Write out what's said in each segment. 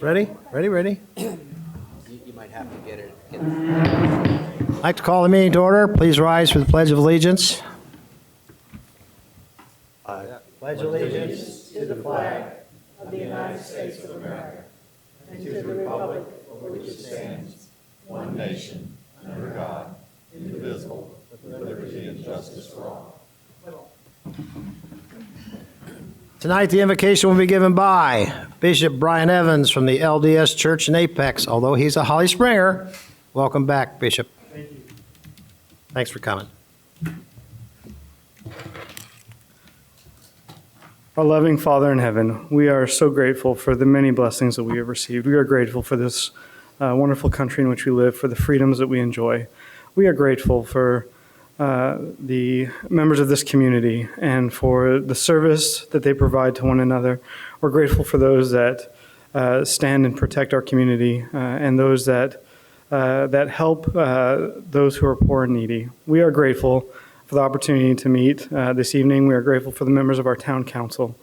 Ready? Ready? You might have to get it. I'd like to call the meeting to order. Please rise for the Pledge of Allegiance. I pledge allegiance to the flag of the United States of America and to the republic for which it stands, one nation, under God, indivisible, with liberty and justice for all. Tonight, the invocation will be given by Bishop Brian Evans from the LDS Church in Apex. Although he's a Holly Springer, welcome back, Bishop. Thank you. Thanks for coming. Our loving Father in heaven, we are so grateful for the many blessings that we have received. We are grateful for this wonderful country in which we live, for the freedoms that we enjoy. We are grateful for the members of this community and for the service that they provide to one another. We're grateful for those that stand and protect our community and those that help those who are poor and needy. We are grateful for the opportunity to meet this evening. We are grateful for the members of our town council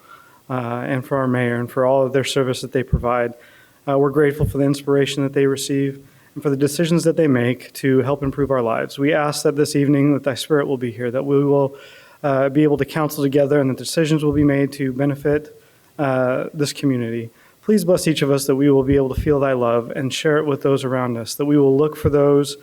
and for our mayor and for all of their service that they provide. We're grateful for the inspiration that they receive and for the decisions that they make to help improve our lives. We ask that this evening that thy Spirit will be here, that we will be able to counsel together and that decisions will be made to benefit this community. Please bless each of us that we will be able to feel thy love and share it with those around us, that we will look for those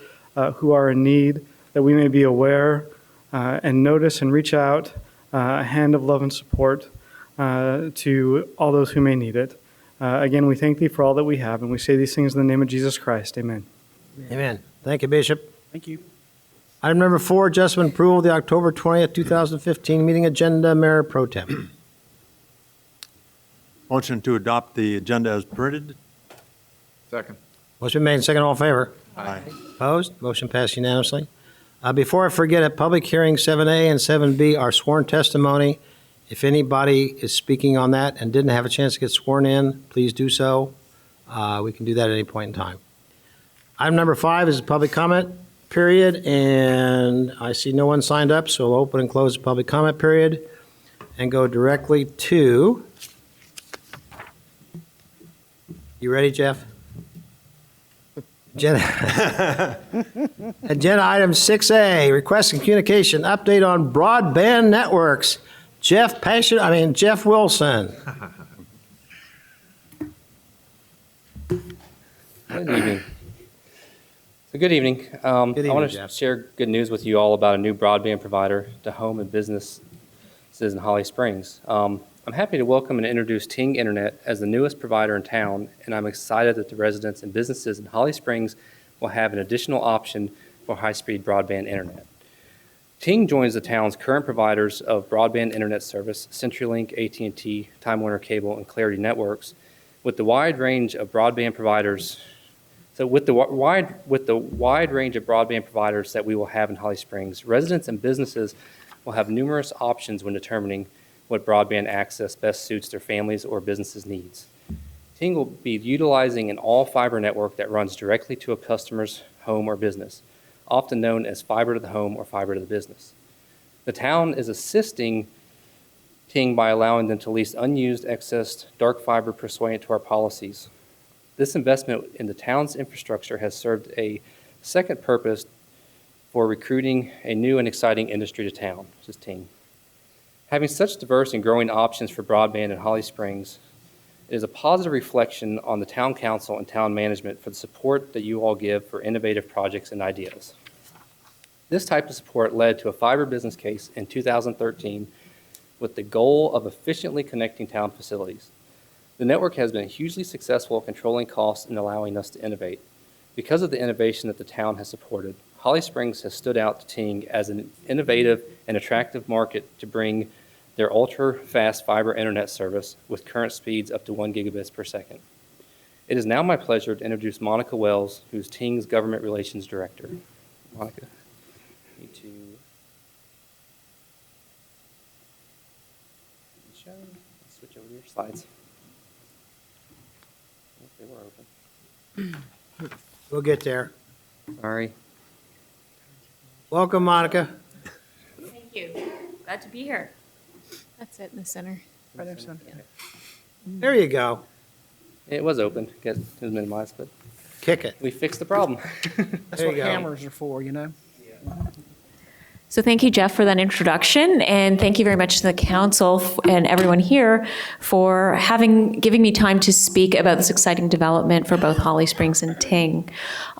who are in need, that we may be aware and notice and reach out a hand of love and support to all those who may need it. Again, we thank thee for all that we have, and we say these things in the name of Jesus Christ. Amen. Amen. Thank you, Bishop. Thank you. Item number 4, adjustment approval of the October 20th, 2015 meeting agenda, Mayor Pro Tem. Motion to adopt the agenda as printed. Second. Motion made, second, all in favor? Aye. Opposed? Motion passed unanimously. Before I forget it, public hearing 7A and 7B are sworn testimony. If anybody is speaking on that and didn't have a chance to get sworn in, please do so. We can do that at any point in time. Item number 5 is a public comment period, and I see no one signed up, so we'll open and close the public comment period and go directly to... You ready, Jeff? Agenda item 6A, request and communication update on broadband networks. Jeff Wilson. Good evening. Good evening. I want to share good news with you all about a new broadband provider to home and businesses in Holly Springs. I'm happy to welcome and introduce Ting Internet as the newest provider in town, and I'm excited that the residents and businesses in Holly Springs will have an additional option for high-speed broadband internet. Ting joins the town's current providers of broadband internet service, CenturyLink, AT&T, Time Warner Cable, and Clarity Networks, with the wide range of broadband providers. So with the wide range of broadband providers that we will have in Holly Springs, residents and businesses will have numerous options when determining what broadband access best suits their families' or businesses' needs. Ting will be utilizing an all-fiber network that runs directly to a customer's home or business, often known as fiber to the home or fiber to the business. The town is assisting Ting by allowing them to lease unused excess dark fiber pursuant to our policies. This investment in the town's infrastructure has served a second purpose for recruiting a new and exciting industry to town, which is Ting. Having such diverse and growing options for broadband in Holly Springs is a positive reflection on the town council and town management for the support that you all give for innovative projects and ideas. This type of support led to a fiber business case in 2013 with the goal of efficiently connecting town facilities. The network has been hugely successful at controlling costs and allowing us to innovate. Because of the innovation that the town has supported, Holly Springs has stood out to Ting as an innovative and attractive market to bring their ultra-fast fiber internet service with current speeds up to 1 gigabits per second. It is now my pleasure to introduce Monica Wells, who's Ting's Government Relations Director. Monica, you need to show. Let's switch over to your slides. They were open. We'll get there. Sorry. Welcome, Monica. Thank you. Glad to be here. That's it in the center. Right there, son. There you go. It was open, it was minimized, but Kick it. we fixed the problem. That's There what you go. hammers are for, you know? So thank you, Jeff, for that introduction, and thank you very much to the council and everyone here for giving me time to speak about this exciting development for both Holly Springs and Ting.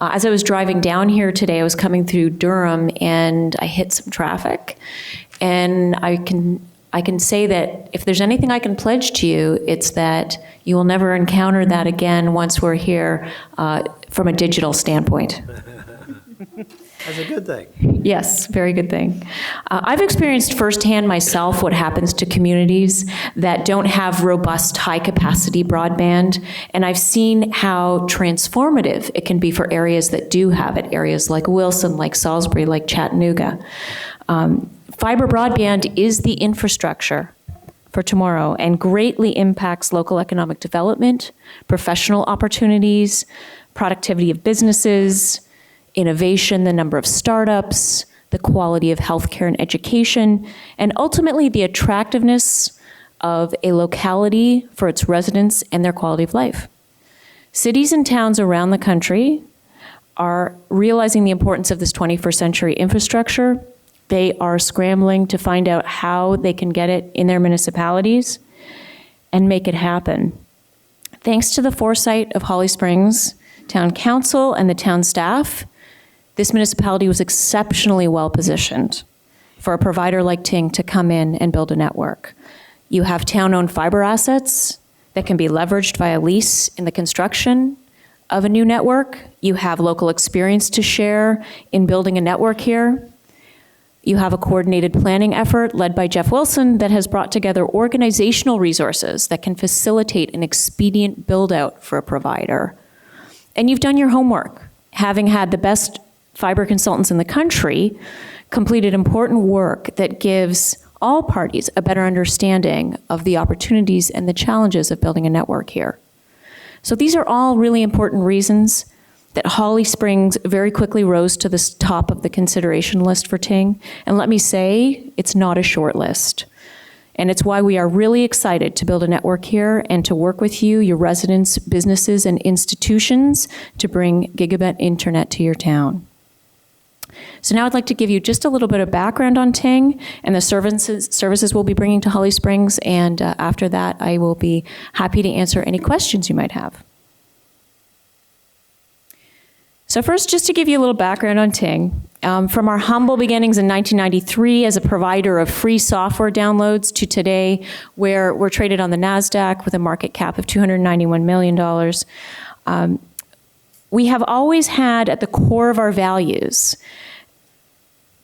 As I was driving down here today, I was coming through Durham, and I hit some traffic, and I can say that if there's anything I can pledge to you, it's that you will never encounter that again once we're here from a digital standpoint. That's a good thing. Yes, very good thing. I've experienced firsthand myself what happens to communities that don't have robust, high-capacity broadband, and I've seen how transformative it can be for areas that do have it, areas like Wilson, like Salisbury, like Chattanooga. Fiber broadband is the infrastructure for tomorrow and greatly impacts local economic development, professional opportunities, productivity of businesses, innovation, the number of startups, the quality of healthcare and education, and ultimately the attractiveness of a locality for its residents and their quality of life. Cities and towns around the country are realizing the importance of this 21st century infrastructure. They are scrambling to find out how they can get it in their municipalities and make it happen. Thanks to the foresight of Holly Springs Town Council and the town staff, this municipality was exceptionally well positioned for a provider like Ting to come in and build a network. You have town-owned fiber assets that can be leveraged via lease in the construction of a new network. You have local experience to share in building a network here. You have a coordinated planning effort led by Jeff Wilson that has brought together organizational resources that can facilitate an expedient build-out for a provider. And you've done your homework, having had the best fiber consultants in the country, completed important work that gives all parties a better understanding of the opportunities and the challenges of building a network here. So these are all really important reasons that Holly Springs very quickly rose to the top of the consideration list for Ting. And let me say, it's not a short list. And it's why we are really excited to build a network here and to work with you, your residents, businesses, and institutions to bring gigabit internet to your town. So now I'd like to give you just a little bit of background on Ting and the services we'll be bringing to Holly Springs, and after that I will be happy to answer any questions you might have. So first, just to give you a little background on Ting, from our humble beginnings in 1993 as a provider of free software downloads to today, where we're traded on the NASDAQ with a market cap of $291 million, we have always had at the core of our values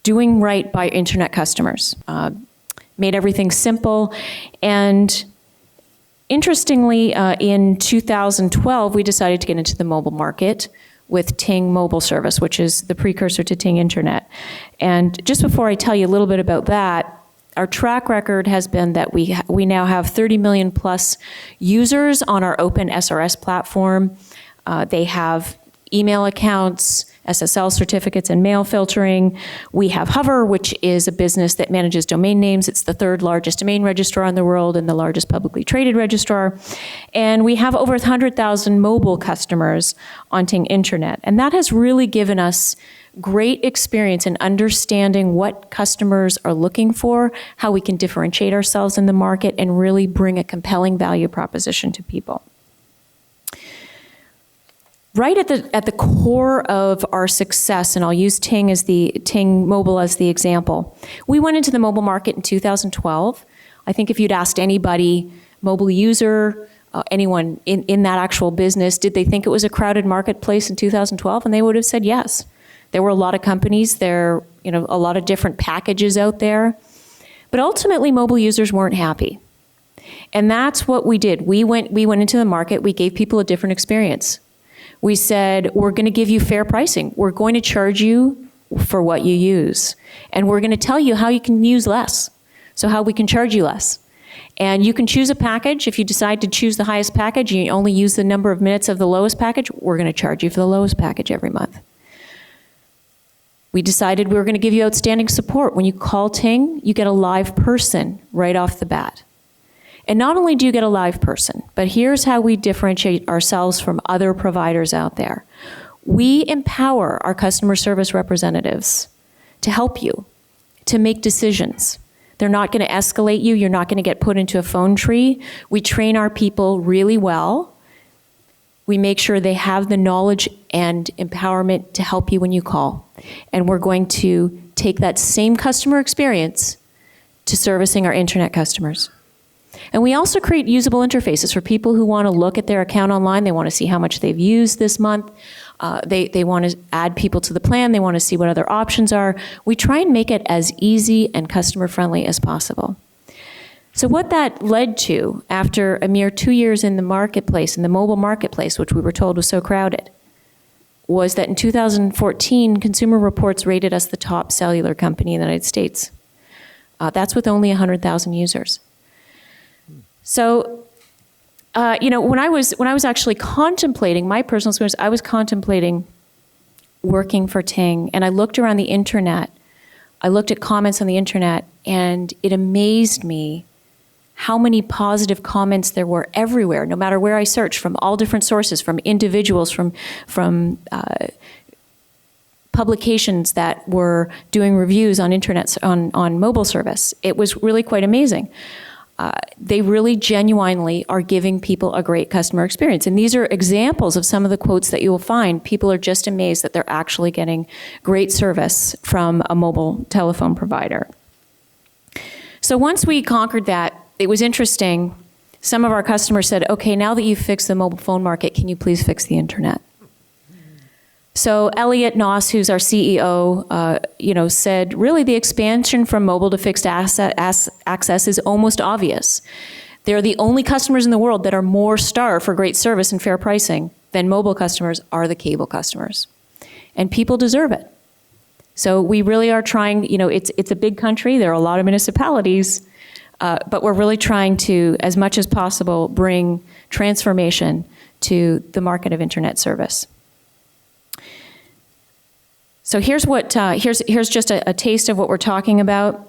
doing right by internet customers, made everything simple. And interestingly, in 2012, we decided to get into the mobile market with Ting Mobile Service, which is the precursor to Ting Internet. And just before I tell you a little bit about that, our track record has been that we now have 30 million plus users on our open SRS platform. They have email accounts, SSL certificates, and mail filtering. We have Hover, which is a business that manages domain names. It's the third largest domain registrar in the world and the largest publicly traded registrar. And we have over 100,000 mobile customers on Ting Internet. And that has really given us great experience in understanding what customers are looking for, how we can differentiate ourselves in the market, and really bring a compelling value proposition to people. Right at the core of our success, and I'll use Ting Mobile as the example. We went into the mobile market in 2012. I think if you'd asked anybody, mobile user, anyone in that actual business, did they think it was a crowded marketplace in 2012? And they would have said yes. There were a lot of companies, there, a lot of different packages out there. But ultimately, mobile users weren't happy. And that's what we did. We went into the market, we gave people a different experience. We said, we're going to give you fair pricing. We're going to charge you for what you use. And we're going to tell you how you can use less, so how we can charge you less. And you can choose a package. If you decide to choose the highest package, you only use the number of minutes of the lowest package, we're going to charge you for the lowest package every month. We decided we were going to give you outstanding support. When you call Ting, you get a live person right off the bat. And not only do you get a live person, but here's how we differentiate ourselves from other providers out there. We empower our customer service representatives to help you, to make decisions. They're not going to escalate you. You're not going to get put into a phone tree. We train our people really well. We make sure they have the knowledge and empowerment to help you when you call. And we're going to take that same customer experience to servicing our internet customers. And we also create usable interfaces for people who want to look at their account online. They want to see how much they've used this month. They want to add people to the plan. They want to see what other options are. We try and make it as easy and customer-friendly as possible. So what that led to, after a mere 2 years in the marketplace, in the mobile marketplace, which we were told was so crowded, was that in 2014, Consumer Reports rated us the top cellular company in the United States. That's with only 100,000 users. So, when I was actually contemplating my personal experience, I was contemplating working for Ting, and I looked around the internet. I looked at comments on the internet, and it amazed me how many positive comments there were everywhere, no matter where I searched, from all different sources, from individuals, from publications that were doing reviews on internet, on mobile service. It was really quite amazing. They really genuinely are giving people a great customer experience. And these are examples of some of the quotes that you will find. People are just amazed that they're actually getting great service from a mobile telephone provider. So once we conquered that, it was interesting. Some of our customers said, okay, now that you've fixed the mobile phone market, can you please fix the internet? So Elliot Noss, who's our CEO, said, really the expansion from mobile to fixed access is almost obvious. They're the only customers in the world that are more starved for great service and fair pricing than mobile customers are the cable customers. And people deserve it. So we really are trying, it's a big country, there are a lot of municipalities, but we're really trying to, as much as possible, bring transformation to the market of internet service. So here's just a taste of what we're talking about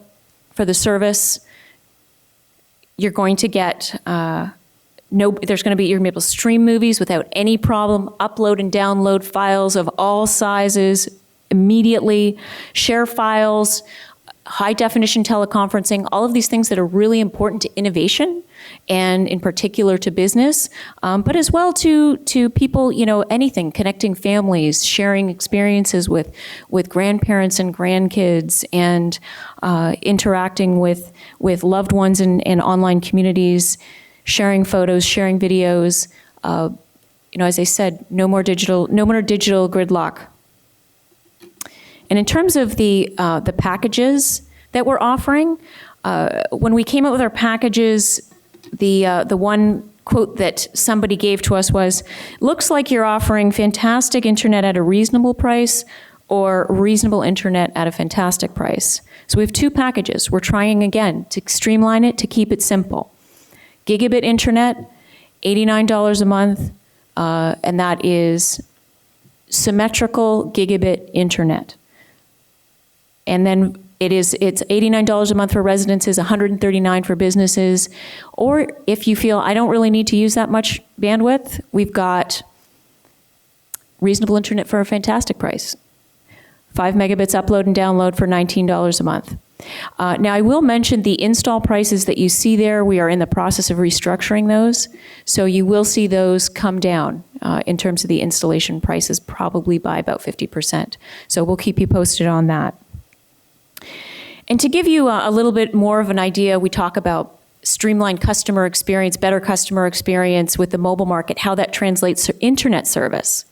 for the service. You're going to get you're going to be able to stream movies without any problem, upload and download files of all sizes immediately, share files, high definition teleconferencing, all of these things that are really important to innovation and in particular to business, but as well to people, anything, connecting families, sharing experiences with grandparents and grandkids, and interacting with loved ones in online communities, sharing photos, sharing videos. As I said, no more digital gridlock. And in terms of the packages that we're offering, when we came up with our packages, the one quote that somebody gave to us was, looks like you're offering fantastic internet at a reasonable price or reasonable internet at a fantastic price. So we have two packages. We're trying again to streamline it, to keep it simple. Gigabit internet, $89 a month, and that is symmetrical gigabit internet. And then it's $89 a month for residences, $139 for businesses. Or if you feel, I don't really need to use that much bandwidth, we've got reasonable internet for a fantastic price. 5 megabits upload and download for $19 a month. Now, I will mention the install prices that you see there. We are in the process of restructuring those. So you will see those come down in terms of the installation prices, probably by about 50%. So we'll keep you posted on that. And to give you a little bit more of an idea, we talk about streamlined customer experience, better customer experience with the mobile market, how that translates to internet service.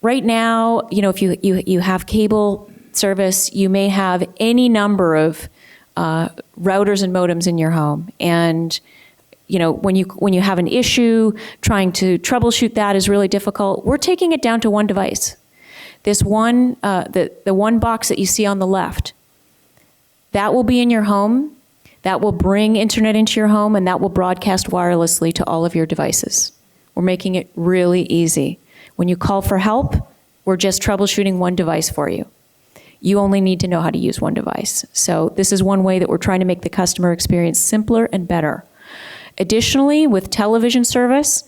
Right now, if you have cable service, you may have any number of routers and modems in your home. And when you have an issue, trying to troubleshoot that is really difficult. We're taking it down to one device. This one, the one box that you see on the left, that will be in your home, that will bring internet into your home, and that will broadcast wirelessly to all of your devices. We're making it really easy. When you call for help, we're just troubleshooting one device for you. You only need to know how to use one device. So this is one way that we're trying to make the customer experience simpler and better. Additionally, with television service,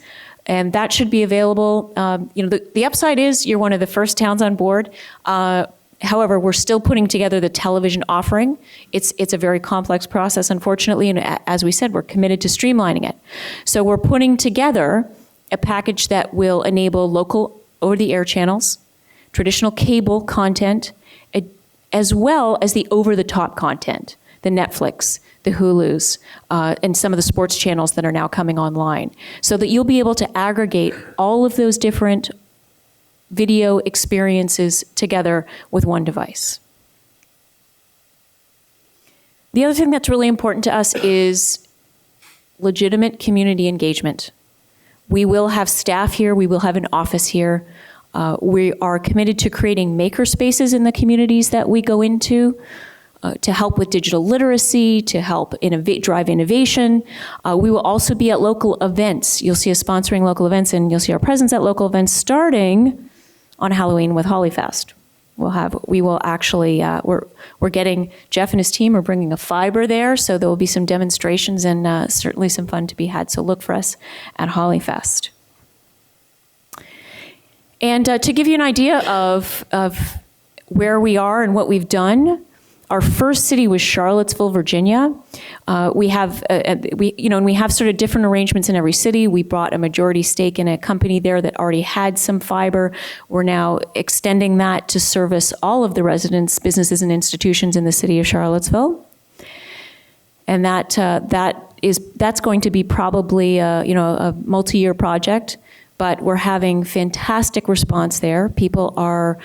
and that should be available. The upside is you're one of the first towns on board. However, we're still putting together the television offering. It's a very complex process, unfortunately, and as we said, we're committed to streamlining it. So we're putting together a package that will enable local over-the-air channels, traditional cable content, as well as the over-the-top content, the Netflix, the Hulus, and some of the sports channels that are now coming online, so that you'll be able to aggregate all of those different video experiences together with one device. The other thing that's really important to us is legitimate community engagement. We will have staff here, we will have an office here. We are committed to creating maker spaces in the communities that we go into, to help with digital literacy, to help drive innovation. We will also be at local events. You'll see us sponsoring local events, and you'll see our presence at local events starting on Halloween with Hollyfest. We're getting, Jeff and his team are bringing a fiber there, so there will be some demonstrations and certainly some fun to be had, so look for us at Hollyfest. And to give you an idea of where we are and what we've done, our first city was Charlottesville, Virginia. We have sort of different arrangements in every city. We bought a majority stake in a company there that already had some fiber. We're now extending that to service all of the residents, businesses, and institutions in the city of Charlottesville. And that's going to be probably a multi-year project, but we're having fantastic response there. People are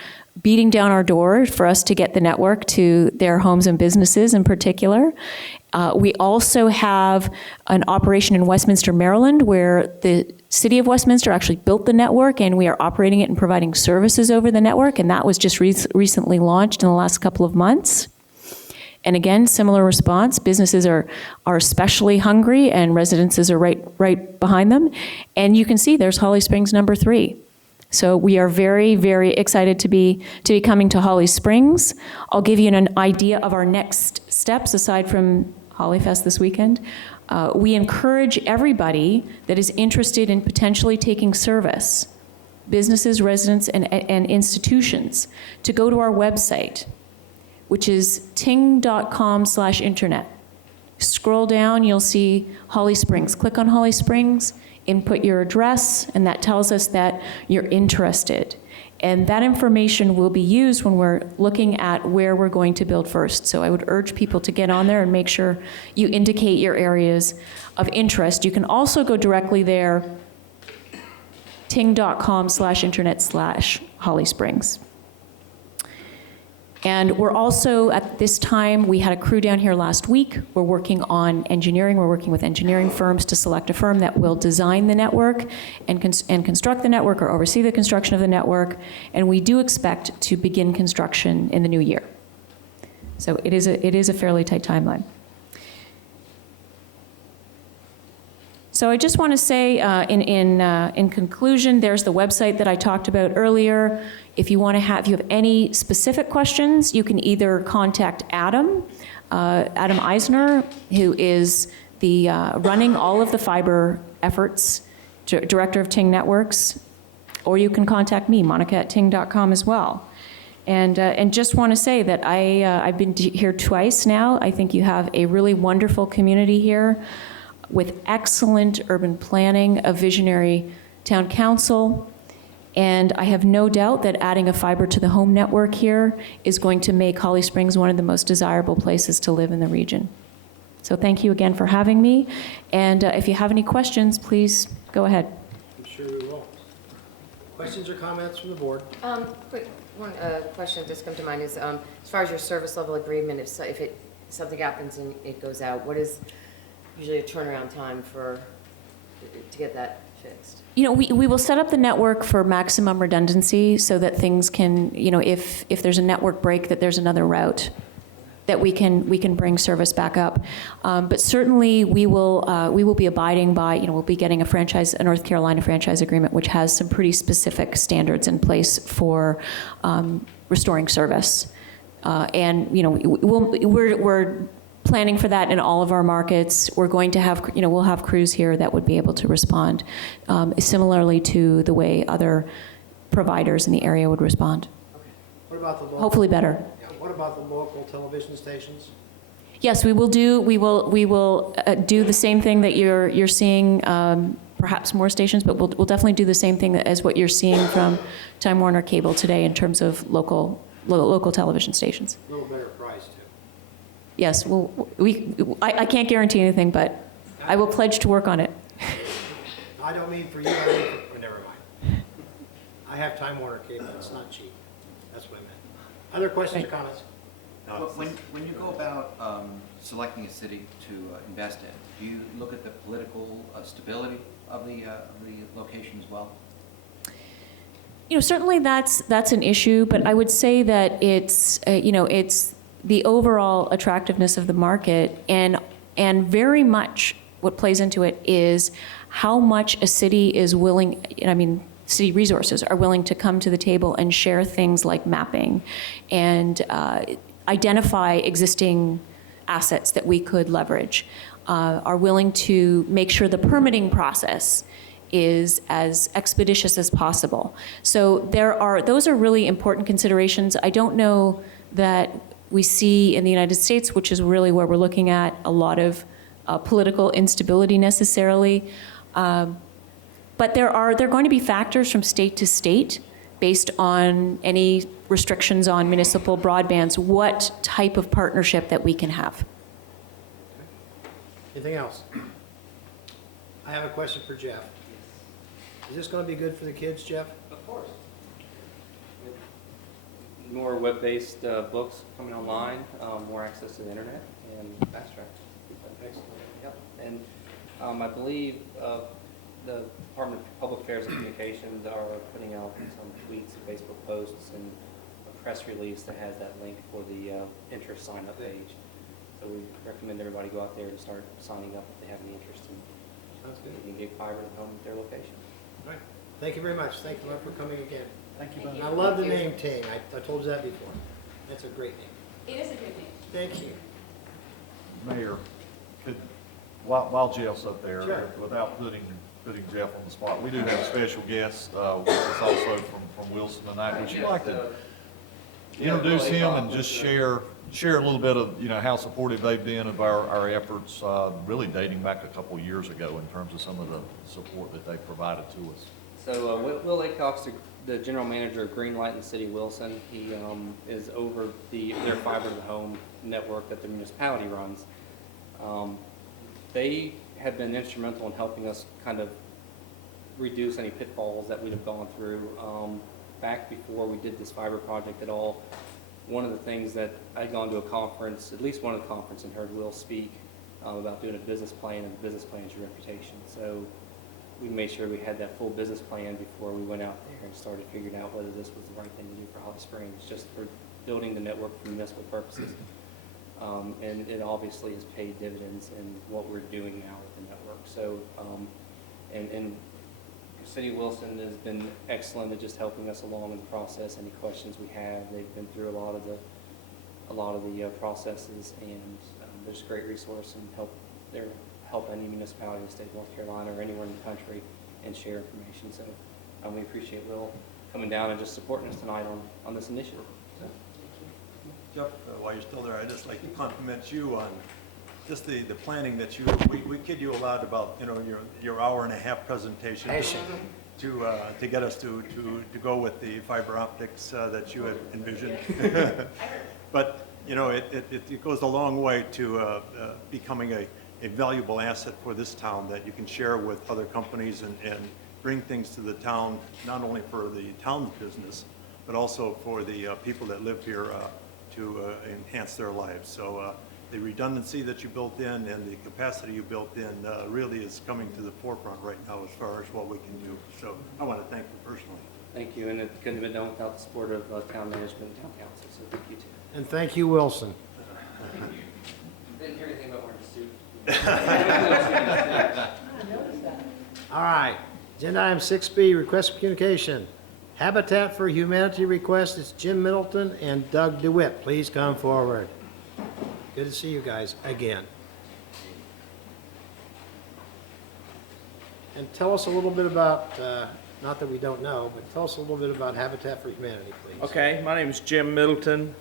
beating down our door for us to get the network to their homes and businesses in particular. We also have an operation in Westminster, Maryland, where the city of Westminster actually built the network, and we are operating it and providing services over the network, and that was just recently launched in the last couple of months. And again, similar response. Businesses are especially hungry, and residences are right behind them. And you can see there's Holly Springs number 3. So we are very, very excited to be coming to Holly Springs. I'll give you an idea of our next steps aside from Hollyfest this weekend. We encourage everybody that is interested in potentially taking service, businesses, residents, and institutions, to go to our website, which is ting.com/internet. Scroll down, you'll see Holly Springs. Click on Holly Springs, input your address, and that tells us that you're interested. And that information will be used when we're looking at where we're going to build first. So I would urge people to get on there and make sure you indicate your areas of interest. You can also go directly there, ting.com/internet/Holly Springs. And we're also, at this time, we had a crew down here last week. We're working on engineering. We're working with engineering firms to select a firm that will design the network and construct the network or oversee the construction of the network. And we do expect to begin construction in the new year. So it is a fairly tight timeline. So I just want to say, in conclusion, there's the website that I talked about earlier. If you have any specific questions, you can either contact Adam Eisner, who is the running all of the fiber efforts, director of Ting Networks, or you can contact me, Monica@ting.com as well. And just want to say that I've been here twice now. I think you have a really wonderful community here, with excellent urban planning, a visionary town council, and I have no doubt that adding a fiber to the home network here is going to make Holly Springs one of the most desirable places to live in the region. So thank you again for having me, and if you have any questions, please go ahead. I'm sure we will. Questions or comments from the board? Quick, one question that just come to mind is, as far as your service level agreement, if something happens and it goes out, what is usually a turnaround time to get that fixed? You know, we will set up the network for maximum redundancy so that things can, if there's a network break, that there's another route that we can bring service back up. But certainly we will be abiding by, we'll be getting a North Carolina franchise agreement, which has some pretty specific standards in place for planning for that in all of our markets. We're going to have, we'll have crews here that would be able to respond similarly to the way other providers in the area would respond. What about the local? Hopefully better. Yeah, what about the local television stations? Yes, we will do the same thing that you're seeing, perhaps more stations, but we'll definitely do the same thing as what you're seeing from Time Warner Cable today in terms of local television stations. A little better price, too. Yes, I can't guarantee anything, but I will pledge to work on it. I don't mean for you, I mean for, never mind. I have Time Warner Cable, it's not cheap. That's what I meant. Other questions or comments? When you go about selecting a city to invest in, do you look at the political stability of the location as well? Certainly that's an issue, but I would say that it's the overall attractiveness of the market, and very much what plays into it is how much a city is willing, city resources are willing to come to the table and share things like mapping and identify existing assets that we could leverage, are willing to make sure the permitting process is as expeditious as possible. So those are really important considerations. I don't know that we see in the United States, which is really where we're looking at a lot of political instability necessarily. But there are going to be factors from state to state based on any restrictions on municipal broadbands, what type of partnership that we can have. Anything else? I have a question for Jeff. Is this going to be good for the kids, Jeff? Of course. More web-based books coming online, more access to the internet, and fast track. Excellent. Yep. And I believe the Department of Public Affairs and Communications are putting out some tweets and Facebook posts and a press release that has that link for the interest sign-up page. So we recommend everybody go out there and start signing up if they have any interest in Sounds good. getting gig fiber to the home at their location. All right. Thank you very much. Thank you for coming again. Thank Thank I you. love the name Ting. I told you that before. That's a great name. It is a good name. Thank you. Mayor, while Jeff's up there, Sure. without putting Jeff on the spot, we do have a special guest with us also from Wilson tonight. Would you like to introduce him and just share a little bit of, how supportive they've been of our efforts, really dating back a couple of years ago in terms of some of the support that they provided to us? So Will Laycock's the general manager of Greenlight in the city of Wilson. He is over their fiber to the home network that the municipality runs. They have been instrumental in helping us kind of reduce any pitfalls that we'd have gone through. Back before we did this fiber project at all, one of the things that I'd gone to a conference, at least one of the conference, and heard Will speak about doing a business plan, and the business plan is your reputation. So we made sure we had that full business plan before we went out there and started figuring out whether this was the right thing to do for Holly Springs, just for building the network for municipal purposes. And it obviously has paid dividends in what we're doing now with the network. So, and City of Wilson has been excellent at just helping us along in the process. Any questions we have, they've been through a lot of the processes, and they're just a great resource and help any municipality in the state of North Carolina or anywhere in the country and share information. So we appreciate Will coming down and just supporting us tonight on this initiative. Jeff, while you're still there, I'd just like to compliment you on just the planning that we kid you a lot about, your hour and a half presentation to get us to go with the fiber optics that you had envisioned. But, it goes a long way to becoming a valuable asset for this town that you can share with other companies and bring things to the town, not only for the town's business, but also for the people that live here to enhance their lives. So the redundancy that you built in and the capacity you built in really is coming to the forefront right now as far as what we can do. So I want to thank you personally. Thank you, and it couldn't have been done without the support of town management and town council, so thank you too. And thank you, Wilson. Didn't hear anything about wearing a suit. All right. Agenda item 6B, request for communication. Habitat for Humanity request. It's Jim Middleton and Doug DeWitt. Please come forward. Good to see you guys again. And tell us a little bit about, not that we don't know, but tell us a little bit about Habitat for Humanity, please. Okay, my name is Jim Middleton.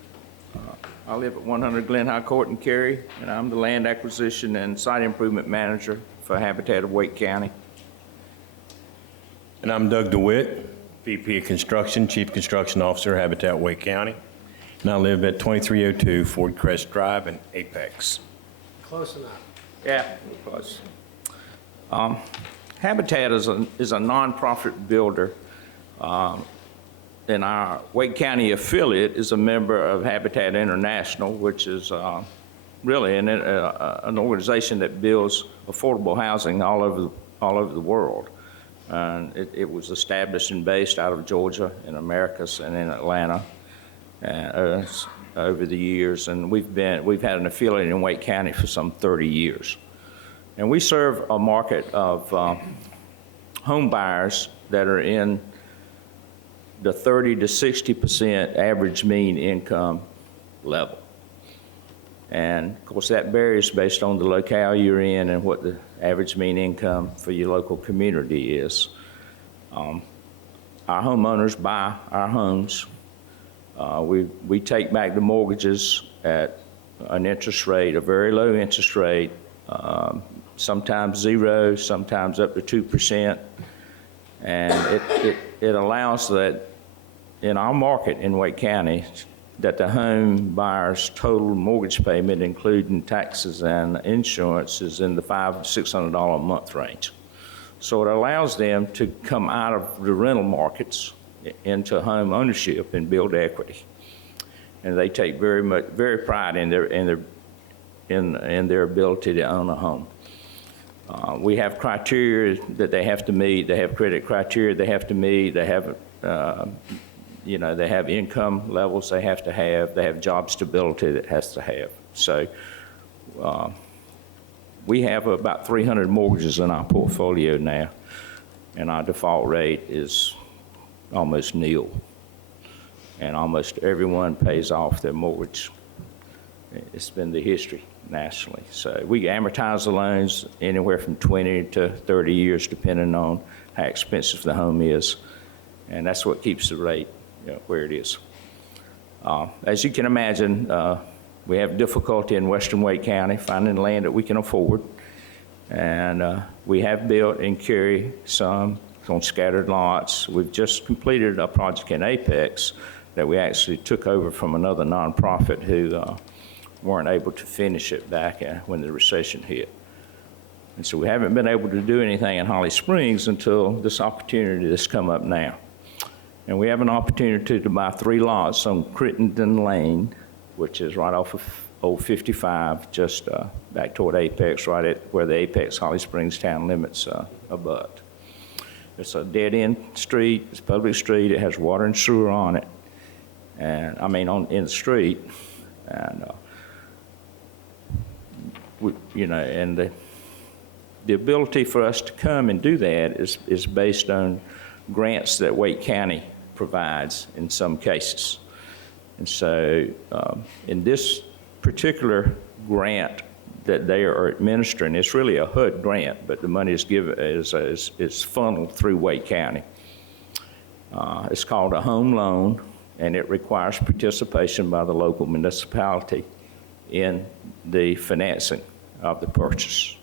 I live at 100 Glen High Court in Cary, and I'm the land acquisition and site improvement manager for Habitat of Wake County. And I'm Doug DeWitt, VP of Construction, Chief Construction Officer, Habitat Wake County. And I live at 2302 Ford Crest Drive in Apex. Close enough. Yeah, it was. Habitat is a nonprofit builder, and our Wake County affiliate is a member of Habitat International, which is really an organization that builds affordable housing all over the world. And it was established and based out of Georgia, in Americus, and in Atlanta over the years. And we've had an affiliate in Wake County for some 30 years. And we serve a market of home buyers that are in the 30 to 60% average mean income level. And of course that varies based on the locale you're in and what the average mean income for your local community is. Our homeowners buy our homes. We take back the mortgages at an interest rate, a very low interest rate, sometimes 0, sometimes up to 2%. And it allows that in our market in Wake County, that the home buyer's total mortgage payment, including taxes and insurance, is in the $500 to $600 a month range. So it allows them to come out of the rental markets into home ownership and build equity. And they take very pride in their ability to own a home. We have criteria that they have to meet. They have credit criteria they have to meet. They have, they have income levels they have to have. They have job stability that has to have. So we have about 300 mortgages in our portfolio now, and our default rate is almost nil. And almost everyone pays off their mortgage. It's been the history nationally. So we amortize the loans anywhere from 20 to 30 years, depending on how expensive the home is. And that's what keeps the rate where it is. As you can imagine, we have difficulty in western Wake County finding land that we can afford. And we have built and carry some on scattered lots. We've just completed a project in Apex that we actually took over from another nonprofit who weren't able to finish it back when the recession hit. And so we haven't been able to do anything in Holly Springs until this opportunity that's come up now. And we have an opportunity to buy 3 lots on Crittenden Lane, which is right off of Old 55, just back toward Apex, right at where the Apex Holly Springs town limits abut. It's a dead-end street. It's a public street. It has water and sewer on it, and in the street. And the ability for us to come and do that is based on grants that Wake County provides in some cases. And so in this particular grant that they are administering, it's really a HUD grant, but the money is funneled through Wake County. It's called a home loan, and it requires participation by the local municipality in the financing of the purchase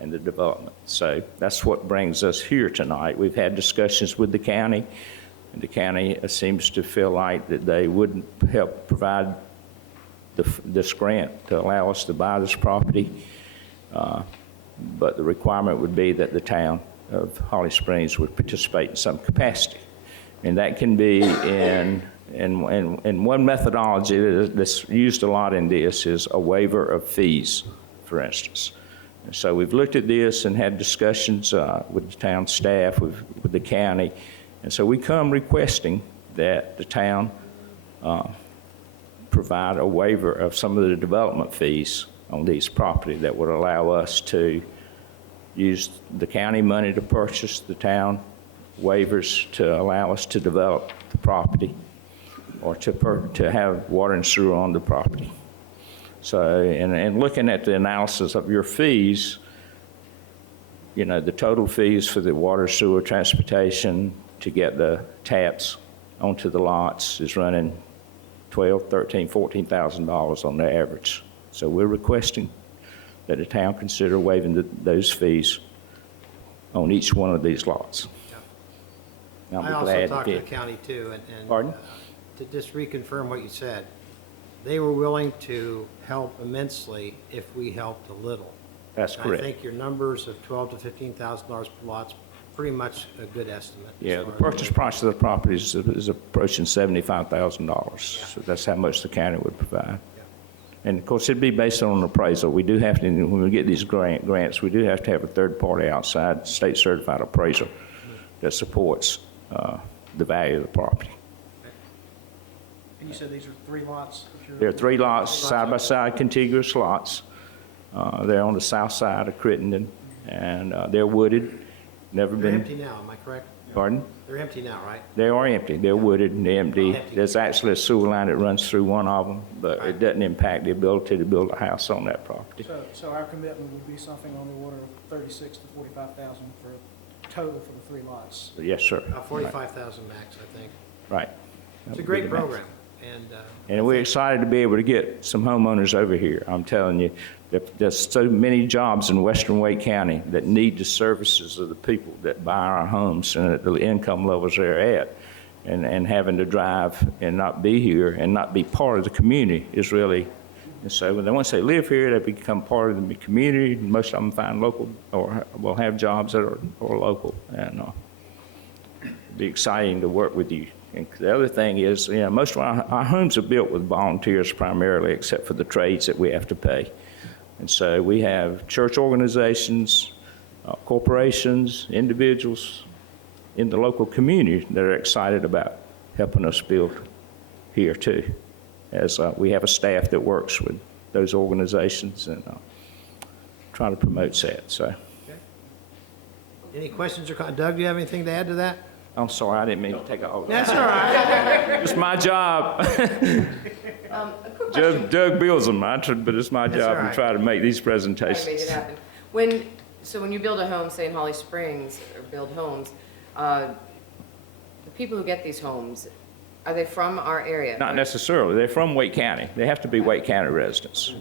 and the development. So that's what brings us here tonight. We've had discussions with the county, and the county seems to feel like that they wouldn't help provide this grant to allow us to buy this property, but the requirement would be that the town of Holly Springs would participate in some capacity. And that can be in one methodology that's used a lot in this is a waiver of fees, for instance. And so we've looked at this and had discussions with the town staff, with the county, and so we come requesting that the town provide a waiver of some of the development fees on these property that would allow us to use the county money to purchase the town waivers to allow us to develop the property or to have water and sewer on the property. So, and looking at the analysis of your fees, you know, the total fees for the water, sewer, transportation to get the taps onto the lots is running $12,000, $13,000, $14,000 on the average. So we're requesting that the town consider waiving those fees on each one of these lots. I'll be I also glad to talked to the get- county too, and Pardon? to just reconfirm what you said, they were willing to help immensely if we helped a little. That's And correct. I think your numbers of $12,000 to $15,000 per lot's pretty much a good estimate. as Yeah, the far as- purchase price of the property is approaching $75,000. So that's how much the county would provide. And of course, it'd be based on an appraisal. We do have to, when we get these grants, we do have to have a third-party outside state-certified appraiser that supports the value of the property. And you said these are 3 lots? There are 3 lots, side-by-side contiguous lots. They're on the south side of Crittenden, and they're wooded, never They're been, empty now, am I correct? pardon? They're empty now, right? They are empty. They're wooded and they're empty. Empty. There's actually a sewer line that runs through one of them, but it doesn't impact the ability to build a house on that property. So our commitment would be something on the order of 36 to 45,000 for total for the 3 lots. Yes, sir. About 45,000 max, I think. Right. It's a great program, and And we're excited to be able to get some homeowners over here. I'm telling you, there's so many jobs in western Wake County that need the services of the people that buy our homes and at the income levels they're at. And having to drive and not be here and not be part of the community is really, and so once they live here, they become part of the community. Most of them find local or will have jobs that are local. And it'd be exciting to work with you. And the other thing is, you know, most of our homes are built with volunteers primarily, except for the trades that we have to pay. And so we have church organizations, corporations, individuals in the local community that are excited about helping us build here too, as we have a staff that works with those organizations and try to promote that. So, any questions or comments? Doug, do you have anything to add to that? I'm sorry, I didn't mean to take all. That's all right. It's my job. A quick question. Doug builds them, but it's my That's job all to right. try to make these I presentations. made it happen. So when you build a home, say in Holly Springs, or build homes, the people who get these homes, are they from our area? Not necessarily. They're from Wake County. They have to be Wake County residents.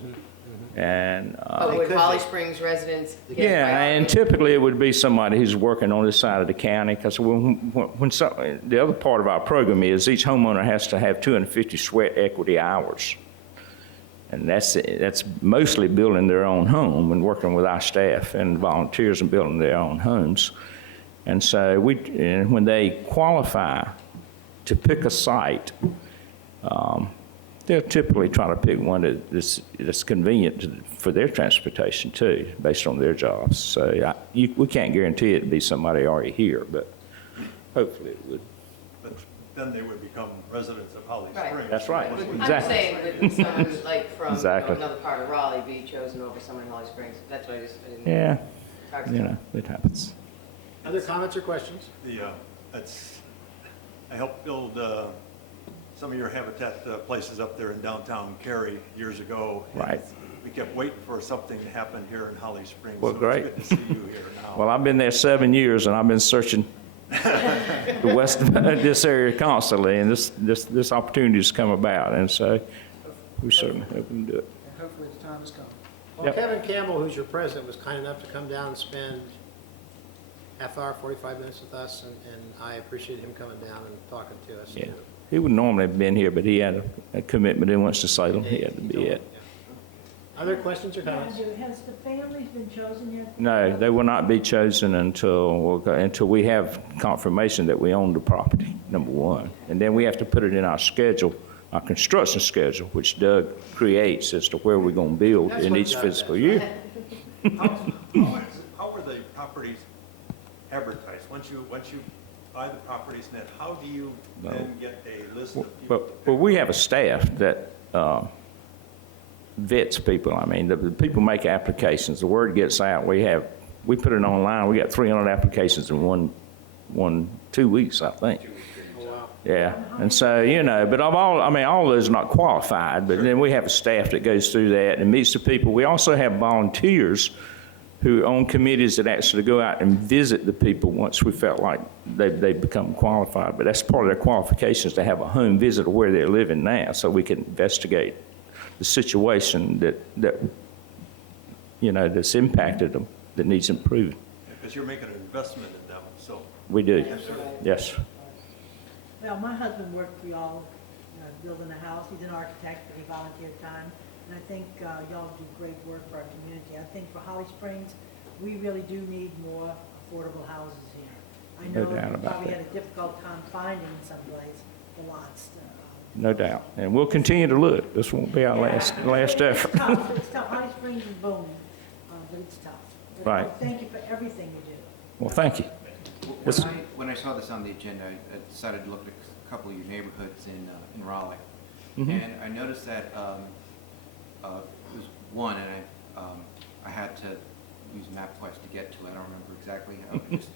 And, But would could Holly be. Springs residents get yeah, and priority? typically it would be somebody who's working on this side of the county, because the other part of our program is each homeowner has to have 250 sweat equity hours. And that's mostly building their own home and working with our staff and volunteers and building their own homes. And so and when they qualify to pick a site, they'll typically try to pick one that's convenient for their transportation too, based on their jobs. So we can't guarantee it'd be somebody already here, but hopefully it would. But then they would become residents of Holly Right. Springs. That's right. I'm Exactly. saying with someone like from Exactly. another part of Raleigh be chosen over someone in Holly Springs. That's why I didn't. Yeah, Sorry. you know, it happens. Other comments or questions? I helped build some of your habitat places up there in downtown Cary years ago. and Right. We kept waiting for something to happen here in Holly Springs. Well, so great. It's good to see you here now. Well, I've been there 7 years, and I've been searching the west this area constantly, and this opportunity has come about, and so we certainly hope we can do it. And hopefully the time has come. Well, Yep. Kevin Campbell, who's your president, was kind enough to come down and spend half hour, 45 minutes with us, and I appreciate him coming down and talking to us. Yeah, he would normally have been here, but he had a commitment in Winston-Salem. He had to be at. Other questions or comments? Has the families been chosen yet? No, they will not be chosen until we have confirmation that we own the property, number one. And then we have to put it in our schedule, our construction schedule, which Doug creates as to where we're going to build That's in what each Doug fiscal does. year. How are the properties advertised? Once you buy the properties, then how do you then get a list of people? Well, we have a staff that vets people. I mean, the people make applications. The word gets out. We put it online. We got 300 applications in 2 weeks, I think. Yeah, and so, but all those are not qualified, but then we have a staff that goes through that and meets the people. We also have volunteers who are on committees that actually go out and visit the people once we felt like they've become qualified. But that's part of their qualifications, to have a home visit of where they're living now, so we can investigate the situation that's impacted them, that needs improving. Because you're making an investment in them, so. We do, yes. Well, my husband worked for y'all, building a house. He's an architect, but he volunteered time. And I think y'all do great work for our community. I think for Holly Springs, we really do need more affordable houses here. I No know doubt you about probably that. had a difficult time finding someplace the lots. No doubt. And we'll continue to look. This won't be our last effort. It's tough. It's tough. Holly Springs is booming, but it's tough. But Right. Thank you for everything you do. Well, thank you. Yes. When I saw this on the agenda, I decided to look at a couple of your neighborhoods in Raleigh. Mhm. And I noticed that it was one, and I had to use MapQuest to get to it. I don't remember exactly how. Just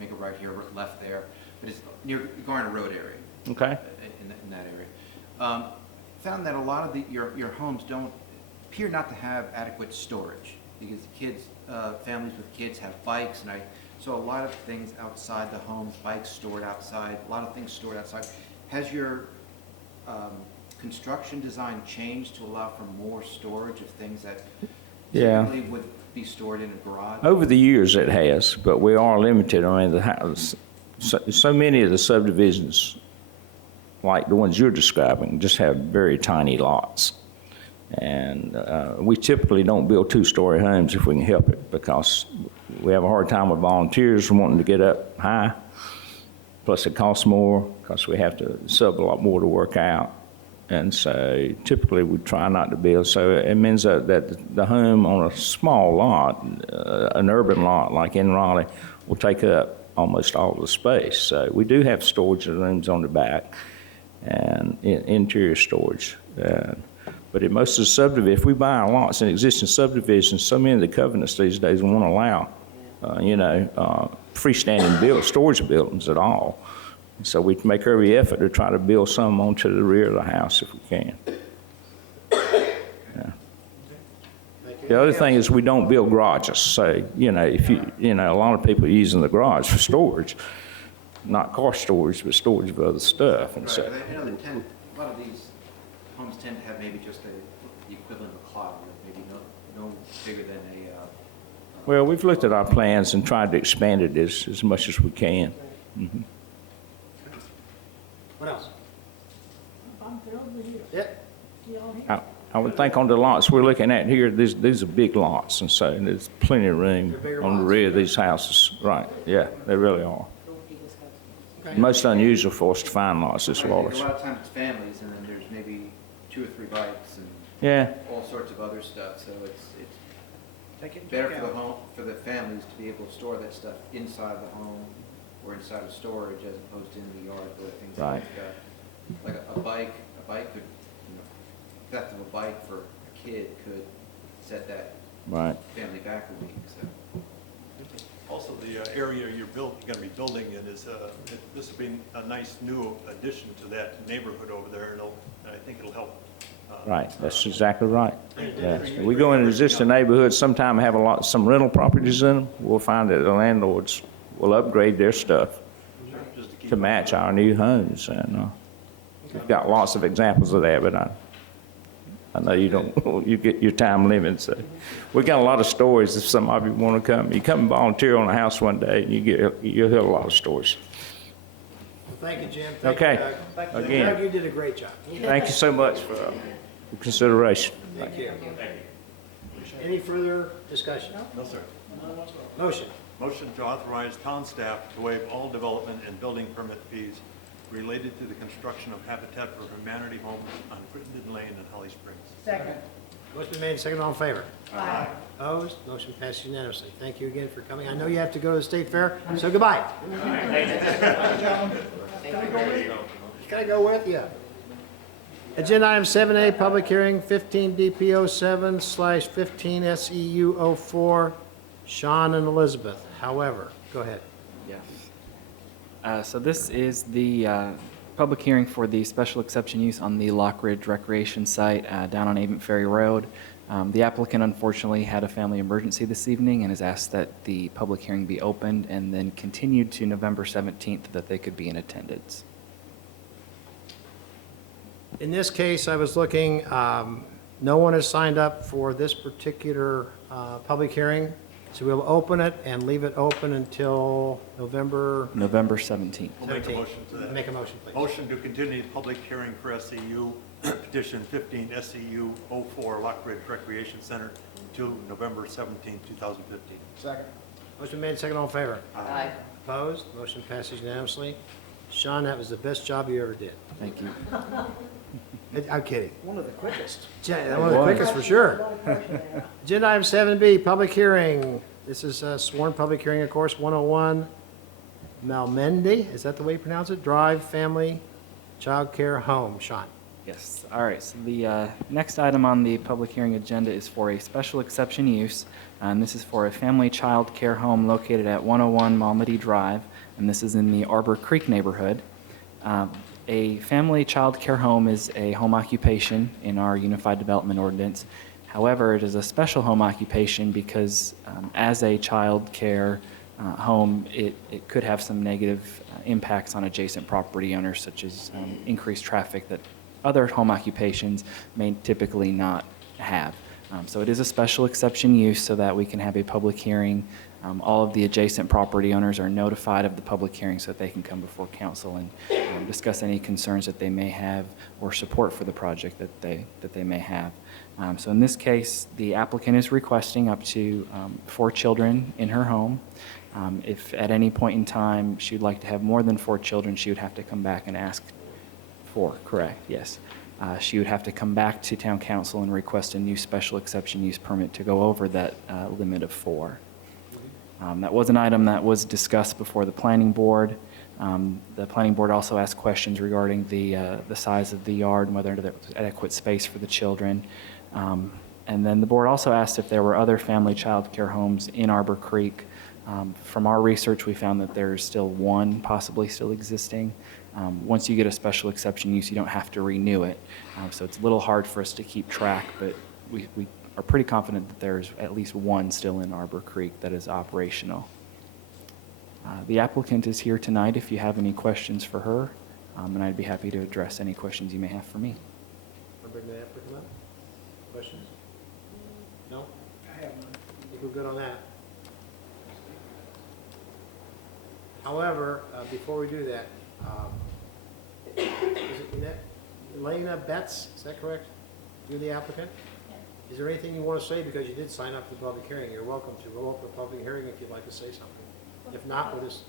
make a right here, left there. But it's near Garner Road area. Okay. In that area. Found that a lot of your homes don't appear not to have adequate storage, because families with kids have bikes, and I saw a lot of things outside the homes, bikes stored outside, a lot of things stored outside. Has your construction design changed to allow for more storage of things that Yeah. typically would be stored in a garage? Over the years it has, but we are limited. I mean, the house, so many of the subdivisions, like the ones you're describing, just have very tiny lots. And we typically don't build two-story homes if we can help it, because we have a hard time with volunteers wanting to get up high. Plus it costs more, because we have to sub a lot more to work out. And so typically we try not to build. So it means that the home on a small lot, an urban lot like in Raleigh, will take up almost all the space. So we do have storage rooms on the back and interior storage. But in most of the subdivisions, if we buy lots in existing subdivisions, so many of the covenants these days won't allow, freestanding storage buildings at all. So we make every effort to try to build some onto the rear of the house if we can. Yeah. The other thing is we don't build garages. So, if a lot of people are using the garage for storage, not car storage, but storage of other stuff. And Right, so, but a lot of these homes tend to have maybe just the equivalent of a closet, maybe no bigger than well, we've looked at our plans and tried to expand it as much as we can. Mm-hmm. What else? I'm thrilled with you. Yep. Y'all here? I would think on the lots we're looking at here, these are big lots, and so there's plenty of room They're bigger on the lots. rear of these houses. Right, yeah, they really are. Most unusual for us to find lots this a large. lot of times it's families, and then there's maybe 2 or 3 bikes and Yeah, all sorts of other stuff, so it's Take it into better for account. the home, for the families to be able to store that stuff inside the home or inside of storage as opposed to in the yard, where things Right. like a bike could, theft of a bike for a kid could set that right. family back a week, so. Also, the area you're going to be building in is, this will be a nice new addition to that neighborhood over there, and I think it'll help. Right, that's exactly right. Yeah. We go in an existing neighborhood, sometime have some rental properties in them. We'll find that the landlords will upgrade their stuff Just to keep to match our new homes. And we've got lots of examples of that, but I know you don't, you get your time limit. So we got a lot of stories. If some of you want to come, you come and volunteer on a house one day, and you'll hear a lot of stories. Well, thank you, Jim. Thank Okay. you, Doug. Thank you. Again. Doug, you did a great job. Thank you so much for consideration. Thank you. Any further discussion? No, sir. Motion. Motion to authorize town staff to waive all development and building permit fees related to the construction of Habitat for Humanity homes on Crittenden Lane in Holly Springs. Second. Motion been made, second, all in favor? Aye. Opposed? Motion passes unanimously. Thank you again for coming. I know you have to go to the State Fair, so goodbye. Can I go with you? Agenda item 7A, public hearing, 15 DPO 7/15 SEU 04, Sean and Elizabeth. However, go ahead. Yes. So this is the public hearing for the special exception use on the Lock Ridge Recreation Site down on Avon Ferry Road. The applicant unfortunately had a family emergency this evening and has asked that the public hearing be opened and then continued to November 17th that they could be in attendance. In this case, I was looking, no one has signed up for this particular public hearing, so we'll open it and leave it open until November November 17th. We'll make a 17th. motion to that. Make a motion, please. Motion to continue the public hearing for SEU, petition 15 SEU 04 Lock Ridge Recreation Center to November 17, 2015. Second. Motion made, second, all in favor? Aye. Opposed? Motion passes unanimously. Sean, that was the best job you ever did. Thank you. I'm kidding. One of the quickest. One of the quickest for sure. Agenda item 7B, public hearing. This is a sworn public hearing, of course, 101 Malmendi, is that the way you pronounce it? Drive Family Child Care Home. Sean. Yes, all right, so the next item on the public hearing agenda is for a special exception use, and this is for a family child care home located at 101 Malmedy Drive, and this is in the Arbor Creek neighborhood. A family child care home is a home occupation in our Unified Development Ordinance. However, it is a special home occupation because as a child care home, it could have some negative impacts on adjacent property owners, such as increased traffic that other home occupations may typically not have. So it is a special exception use so that we can have a public hearing. All of the adjacent property owners are notified of the public hearing so that they can come before council and discuss any concerns that they may have or support for the project that they may have. So in this case, the applicant is requesting up to 4 children in her home. If at any point in time she would like to have more than 4 children, she would have to come back and ask 4, correct, yes. She would have to come back to town council and request a new special exception use permit to go over that limit of 4. That was an item that was discussed before the planning board. The planning board also asked questions regarding the size of the yard and whether there was adequate space for the children. And then the board also asked if there were other family child care homes in Arbor Creek. From our research, we found that there's still one possibly still existing. Once you get a special exception use, you don't have to renew it. So it's a little hard for us to keep track, but we are pretty confident that there's at least one still in Arbor Creek that is operational. The applicant is here tonight if you have any questions for her, and I'd be happy to address any questions you may have for me. Want to bring the applicant up? Questions? No? I have none. I think we're good on that. However, before we do that, is it Elena Betts, is that correct? You're the applicant? Is there anything you want to say, because you did sign up for the public hearing? You're welcome to. We'll open the public hearing if you'd like to say something. If not, we'll just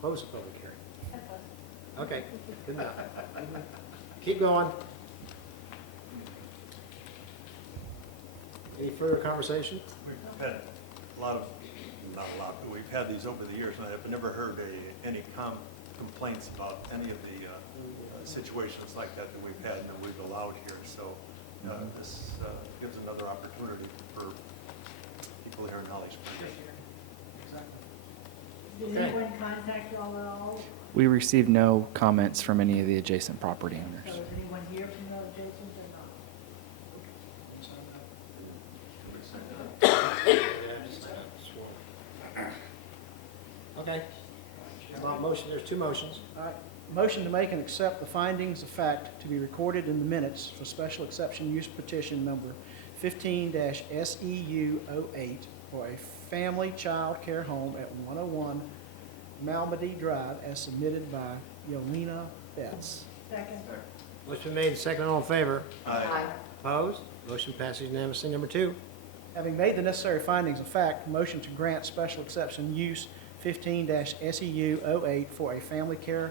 close the public hearing. Okay, good enough. Keep going. Any further conversation? We've had a lot of, not a lot, but we've had these over the years, and I've never heard any complaints about any of the situations like that we've had and that we've allowed here. So this gives another opportunity for people here in Holly Springs. Did anyone contact y'all at all? We received no comments from any of the adjacent property owners. So is anyone here from the adjacent or not? Okay. Well, motion, there's 2 motions. All right. Motion to make and accept the findings of fact to be recorded in the minutes for special exception use petition number 15-SEU08 for a family child care home at 101 Malmedy Drive as submitted by Yolena Betts. Second. Motion made, second, all in favor? Aye. Opposed? Motion passes unanimously. Number 2. Having made the necessary findings of fact, motion to grant special exception use 15-SEU08 for a family care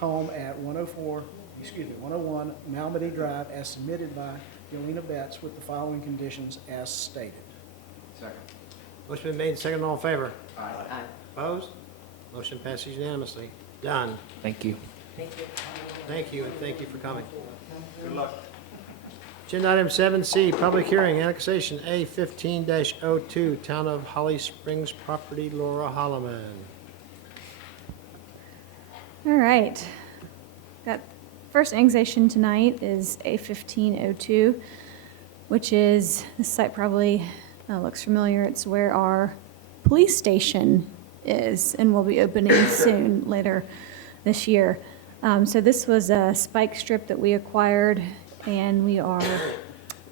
home at 101 Malmedy Drive as submitted by Yolena Betts with the following conditions as stated. Second. Motion been made, second, all in favor? Aye. Opposed? Motion passes unanimously. Done. Thank you. Thank you. Thank you, and thank you for coming. Good luck. Agenda item 7C, public hearing, annexation A15-02, Town of Holly Springs property, Laura Holloman. All right. That first annexation tonight is A1502, which is, this site probably looks familiar. It's where our police station is and will be opening soon, later this year. So this was a spike strip that we acquired, and we are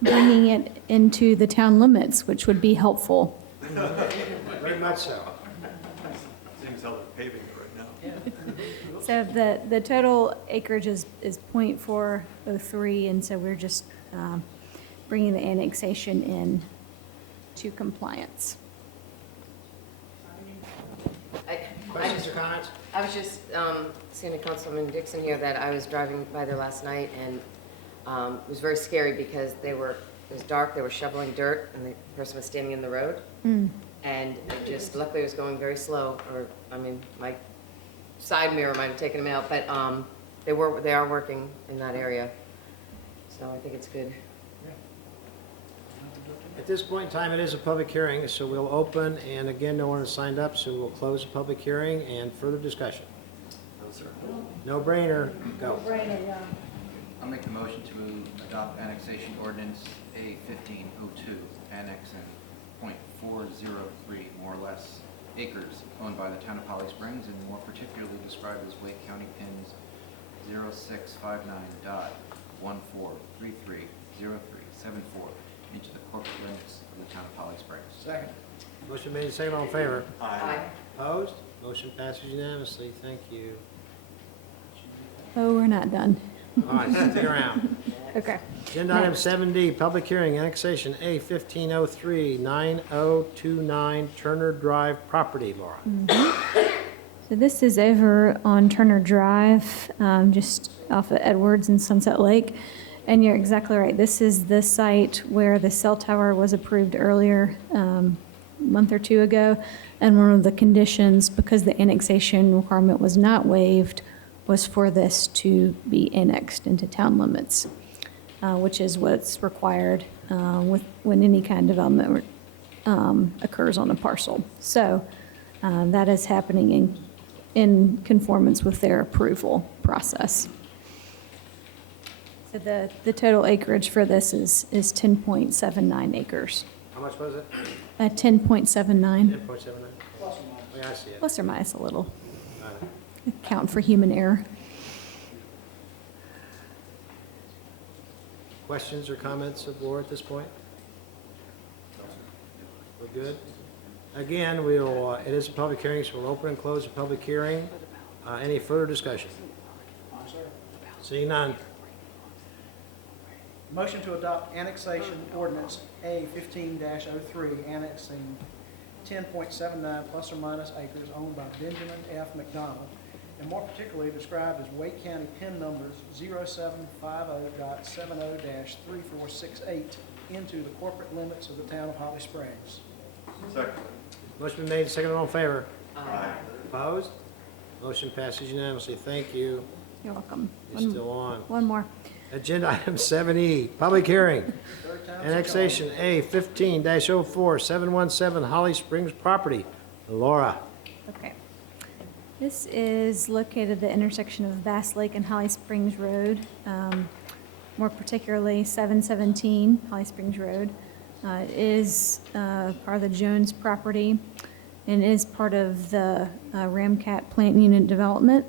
bringing it into the town limits, which would be helpful. Very much so. Seems how they're paving it right now. So the total acreage is .403, and so we're just bringing the annexation in to compliance. Questions or comments? I was just saying to Councilman Dixon here that I was driving by there last night, and it was very scary because it was dark, they were shoveling dirt, and the person was standing in the road. And it just, luckily it was going very slow, or, I mean, my side mirror might have taken them out, but they are working in that area. So I think it's good. At this point in time, it is a public hearing, so we'll open, and again, no one has signed up, so we'll close the public hearing and further discussion. No, sir. No brainer, go. I'll make the motion to adopt annexation ordinance A1502, annexing .403, more or less, acres owned by the town of Holly Springs, and more particularly described as Wake County pins 0659.14330374 into the corporate limits of the town of Holly Springs. Second. Motion made, second, all in favor? Aye. Opposed? Motion passes unanimously, thank you. Oh, we're not done. All right, stick around. Okay. Agenda item Next. 7D, public hearing, annexation A1503, 9029 Turner Drive property, Laura. So this is over on Turner Drive, just off of Edwards and Sunset Lake. And you're exactly right. This is the site where the cell tower was approved earlier, a month or two ago. And one of the conditions, because the annexation requirement was not waived, was for this to be annexed into town limits, which is what's required when any kind of development occurs on a parcel. So that is happening in conformance with their approval process. So the total acreage for this is 10.79 acres. How much was it? 10.79, 10.79? Oh, yeah, I see it. plus or minus a little, Got it. account for human error. Questions or comments of board at this point? We're good? Again, it is a public hearing, so we'll open and close the public hearing. Any further discussion? Seeing none. Motion to adopt annexation ordinance A15-03, annexing 10.79 plus or minus acres owned by Benjamin F. McDonald, and more particularly described as Wake County PIN numbers 0750.70-3468 into the corporate limits of the town of Holly Springs. Second. Motion been made, second, all in favor? Aye. Opposed? Motion passes unanimously. Thank you. You're welcome. You're still on. One more. Agenda item 7E, public hearing. Annexation A15-04, 717 Holly Springs property. Laura. Okay. This is located at the intersection of Bass Lake and Holly Springs Road, more particularly 717 Holly Springs Road. It is part of the Jones property and is part of the Ramcat plant unit development.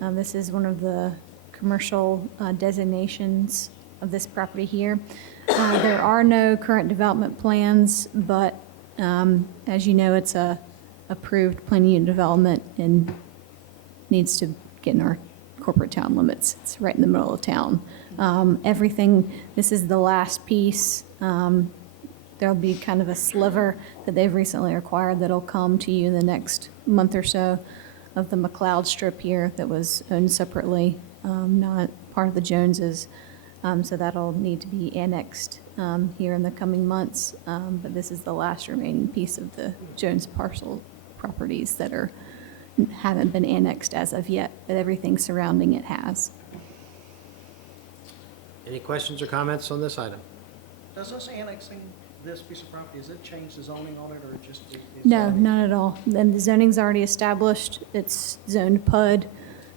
This is one of the commercial designations of this property here. There are no current development plans, but as you know, it's a approved plan unit development and needs to get in our corporate town limits. It's right in the middle of town. This is the last piece. There'll be kind of a sliver that they've recently acquired that'll come to you in the next month or so of the McLeod strip here that was owned separately, not part of the Joneses. So that'll need to be annexed here in the coming months. But this is the last remaining piece of the Jones parcel properties that haven't been annexed as of yet, but everything surrounding it has. Any questions or comments on this item? Does us annexing this piece of property, does it change the zoning on it, or just? No, not at all. Then the zoning's already established. It's zoned PUD.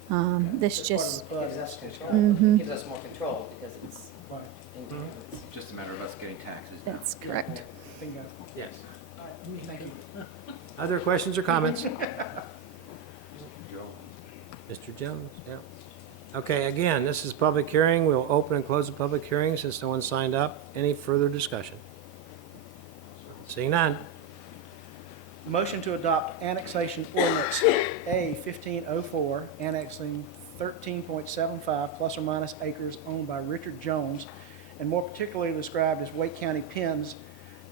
This just, Gives us control, Mhm. gives us more control because it's Right. in It's just a matter of us getting taxes now. that's correct. Bingo. Yes. All right, thank you. Other questions or comments? Mr. Jones, yeah. Okay, again, this is public hearing. We'll open and close the public hearing since no one signed up. Any further discussion? Seeing none. Motion to adopt annexation ordinance A 1504, annexing 13.75 plus or minus acres owned by Richard Jones, and more particularly described as Wake County Pins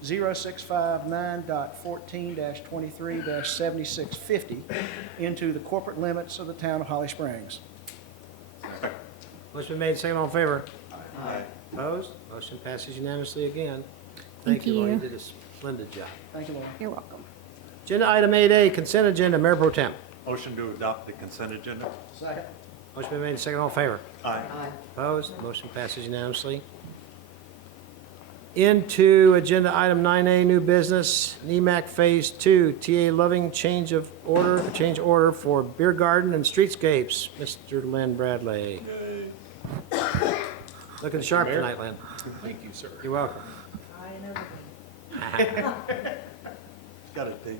0659.14-23-7650 into the corporate limits of the town of Holly Springs. Motion been made, second, all in favor? Aye. Opposed? Motion passes unanimously again. Thank Lori. You you. did a splendid job. Thank you, Lauren. You're welcome. Agenda item 8A, consent agenda, Mayor Pro Tem. Motion to adopt the consent agenda? Second. Motion been made, second, all in favor? Aye. Aye. Opposed? Motion passes unanimously. Into agenda item 9A, new business, NEMAC Phase 2, TA Loving change order for beer garden and streetscapes. Mr. Lynn Bradley. Looking sharp tonight, Lynn. Thank you, sir. You're welcome. I and everything. Got it, Dave.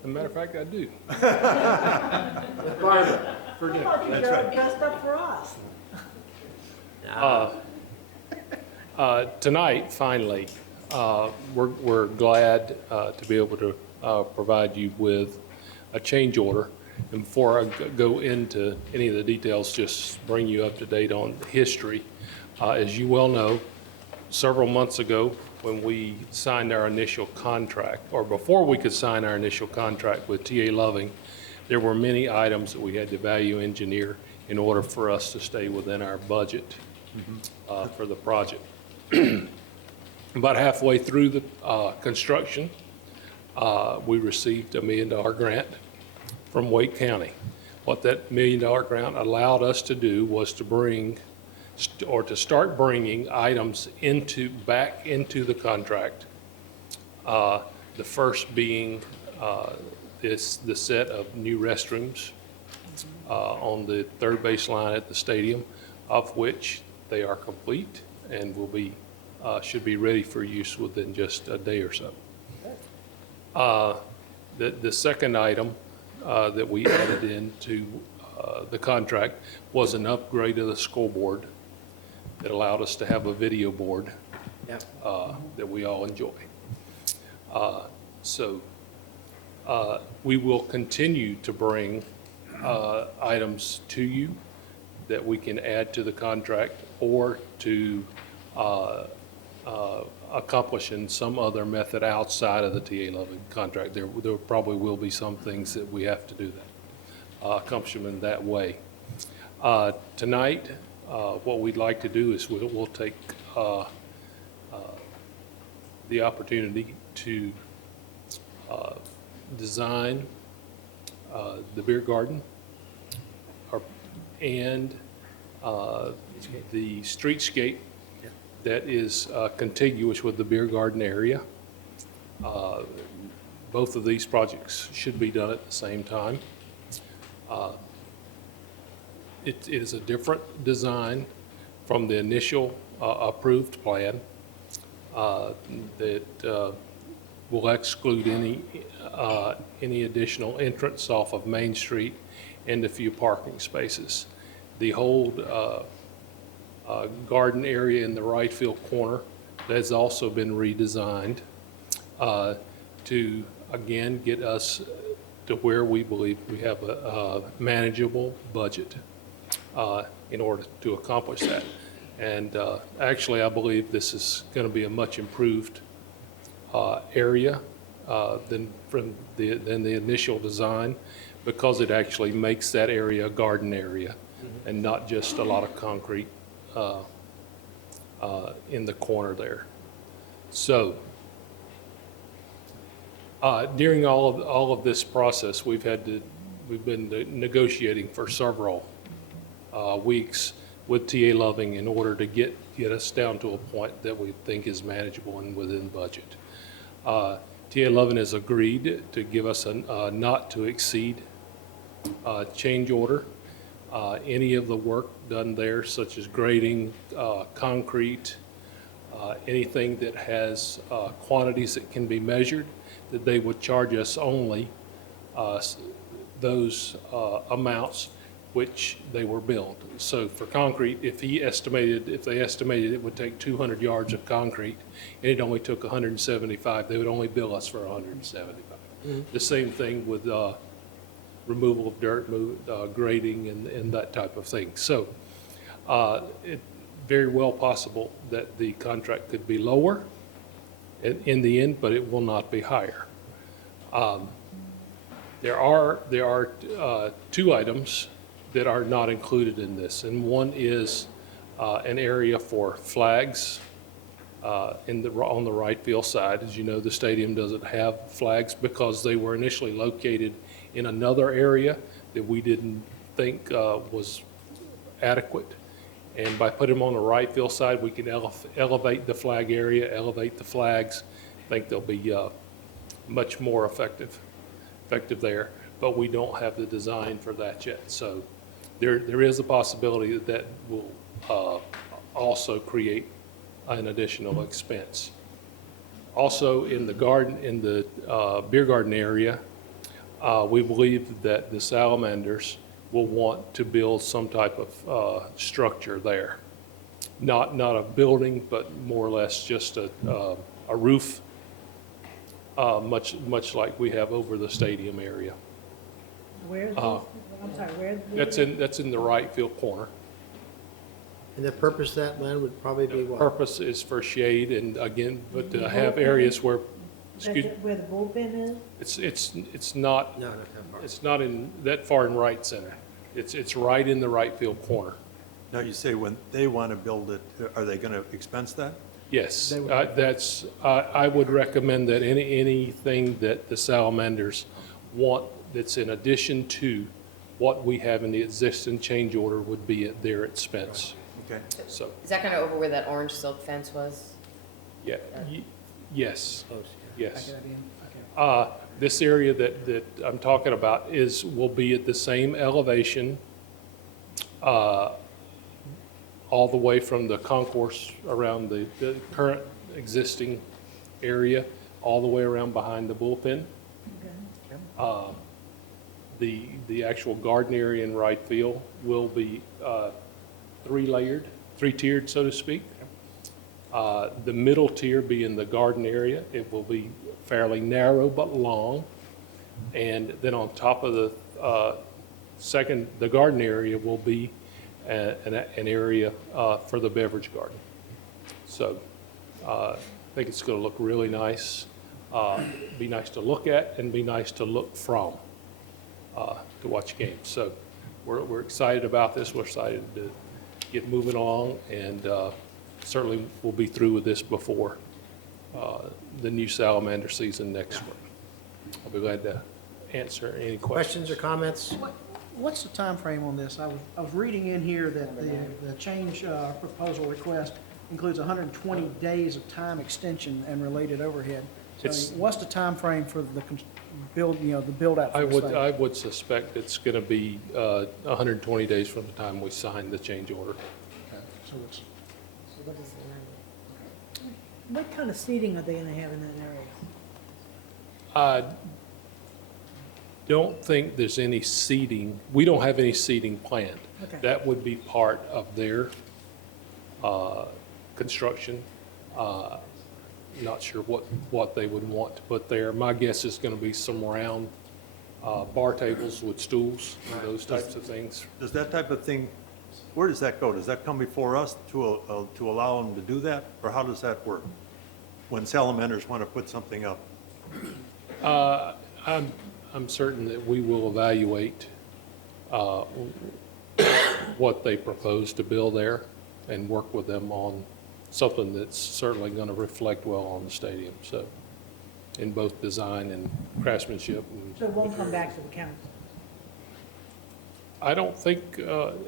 As a matter of fact, I do. With Barbara. You're That's right. dressed up for us. Tonight, finally, we're glad to be able to provide you with a change order. And before I go into any of the details, just bring you up to date on history. As you well know, several months ago, when we signed our initial contract, or before we could sign our initial contract with TA Loving, there were many items that we had to value engineer in order for us to stay within our budget for the project. About halfway through the construction, we received a $1 million grant from Wake County. What that $1 million grant allowed us to do was to bring, or to start bringing items back into the contract. The first being the set of new restrooms on the third base line at the stadium, of which they are complete and will be should be ready for use within just a day or so. The second item that we added into the contract was an upgrade of the scoreboard that allowed us to have a video board that we all enjoy. So we will continue to bring items to you that we can add to the contract or to accomplish in some other method outside of the TA Loving contract. There probably will be some things that we have to do that, accomplish them in that way. Tonight, what we'd like to do is we'll take the opportunity to design the beer garden and the streetscape that is contiguous with the beer garden area. Both of these projects should be done at the same time. It is a different design from the initial approved plan that will exclude any additional entrance off of Main Street and a few parking spaces. The whole garden area in the right field corner has also been redesigned to, again, get us to where we believe we have a manageable budget in order to accomplish that. And actually, I believe this is going to be a much improved area than the initial design, because it actually makes that area a garden area and not just a lot of concrete in the corner there. So during all of this process, we've been negotiating for several weeks with TA Loving in order to get us down to a point that we think is manageable and within budget. TA Loving has agreed to give us a not to exceed change order. Any of the work done there, such as grading, concrete, anything that has quantities that can be measured, that they would charge us only those amounts which they were billed. So for concrete, if they estimated it would take 200 yards of concrete, and it only took 175, they would only bill us for 175. The same thing with removal of dirt, grading, and that type of thing. So it's very well possible that the contract could be lower in the end, but it will not be higher. There are two items that are not included in this, and one is an area for flags on the right field side. As you know, the stadium doesn't have flags because they were initially located in another area that we didn't think was adequate. And by putting them on the right field side, we can elevate the flag area, elevate the flags. I think they'll be much more effective there, but we don't have the design for that yet. So there is a possibility that will also create an additional expense. Also, in the garden, in the beer garden area, we believe that the salamanders will want to build some type of structure there. Not a building, but more or less just a roof, much like we have over the stadium area. Where's this? I'm sorry, where? That's in the right field corner. And the purpose of that land would probably be what? Purpose is for shade, and again, but to have areas where, Where the bullpen is? it's not, No, not that far. it's not in that far in right center. It's right in the right field corner. Now, you say when they want to build it, are they going to expense that? Yes, I would recommend that anything that the salamanders want that's in addition to what we have in the existing change order would be at their expense. Okay. So, Is that kind of over where that orange silk fence was? yeah, yes, Close, yes. Back that in? Okay. This area that I'm talking about will be at the same elevation all the way from the concourse around the current existing area, all the way around behind the bullpen. The actual garden area in right field will be three-tiered, so to speak. The middle tier being the garden area, it will be fairly narrow but long. And then on top of the the garden area will be an area for the beverage garden. So I think it's going to look really nice, be nice to look at, and be nice to look from to watch games. So we're excited about this. We're excited to get moving along, and certainly we'll be through with this before the new salamander season next spring. I'll be glad to answer any questions. Questions or comments? What's the time frame on this? I was reading in here that the change proposal request includes 120 days of time extension and related overhead. So what's the time frame for the build out? I would suspect it's going to be 120 days from the time we sign the change order. Okay. So it's, So what is the number? What kind of seating are they gonna have in that area? I don't think there's any seating. We don't have any seating planned. Okay. That would be part of their construction. Not sure what they would want to put there. My guess is going to be some round bar tables with stools, and those types of things. Does that type of thing, where does that go? Does that come before us to allow them to do that? Or how does that work? When salamanders want to put something up? I'm certain that we will evaluate what they propose to build there and work with them on something that's certainly going to reflect well on the stadium, so, in both design and craftsmanship. So it won't come back to the council? I don't think,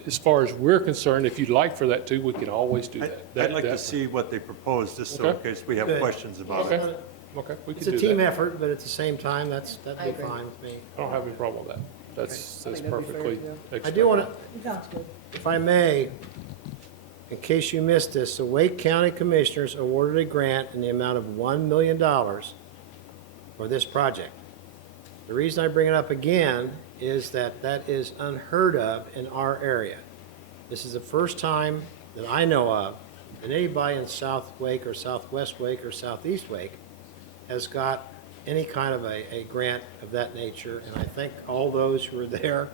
as far as we're concerned, if you'd like for that too, we can always do that. I'd like to see what they propose, just so in Okay. case we have Good. questions about Okay, it. okay, we can It's do a team that. effort, but at the same time, that'd I be agree. fine with me. I don't have any problem with that. That's I think that'd be fair perfectly to them. expected. I do want to, It sounds good. if I may, in case you missed this, the Wake County Commissioners awarded a grant in the amount of $1 million for this project. The reason I bring it up again is that that is unheard of in our area. This is the first time that I know of that anybody in South Wake or Southwest Wake or Southeast Wake has got any kind of a grant of that nature. And I thank all those who were there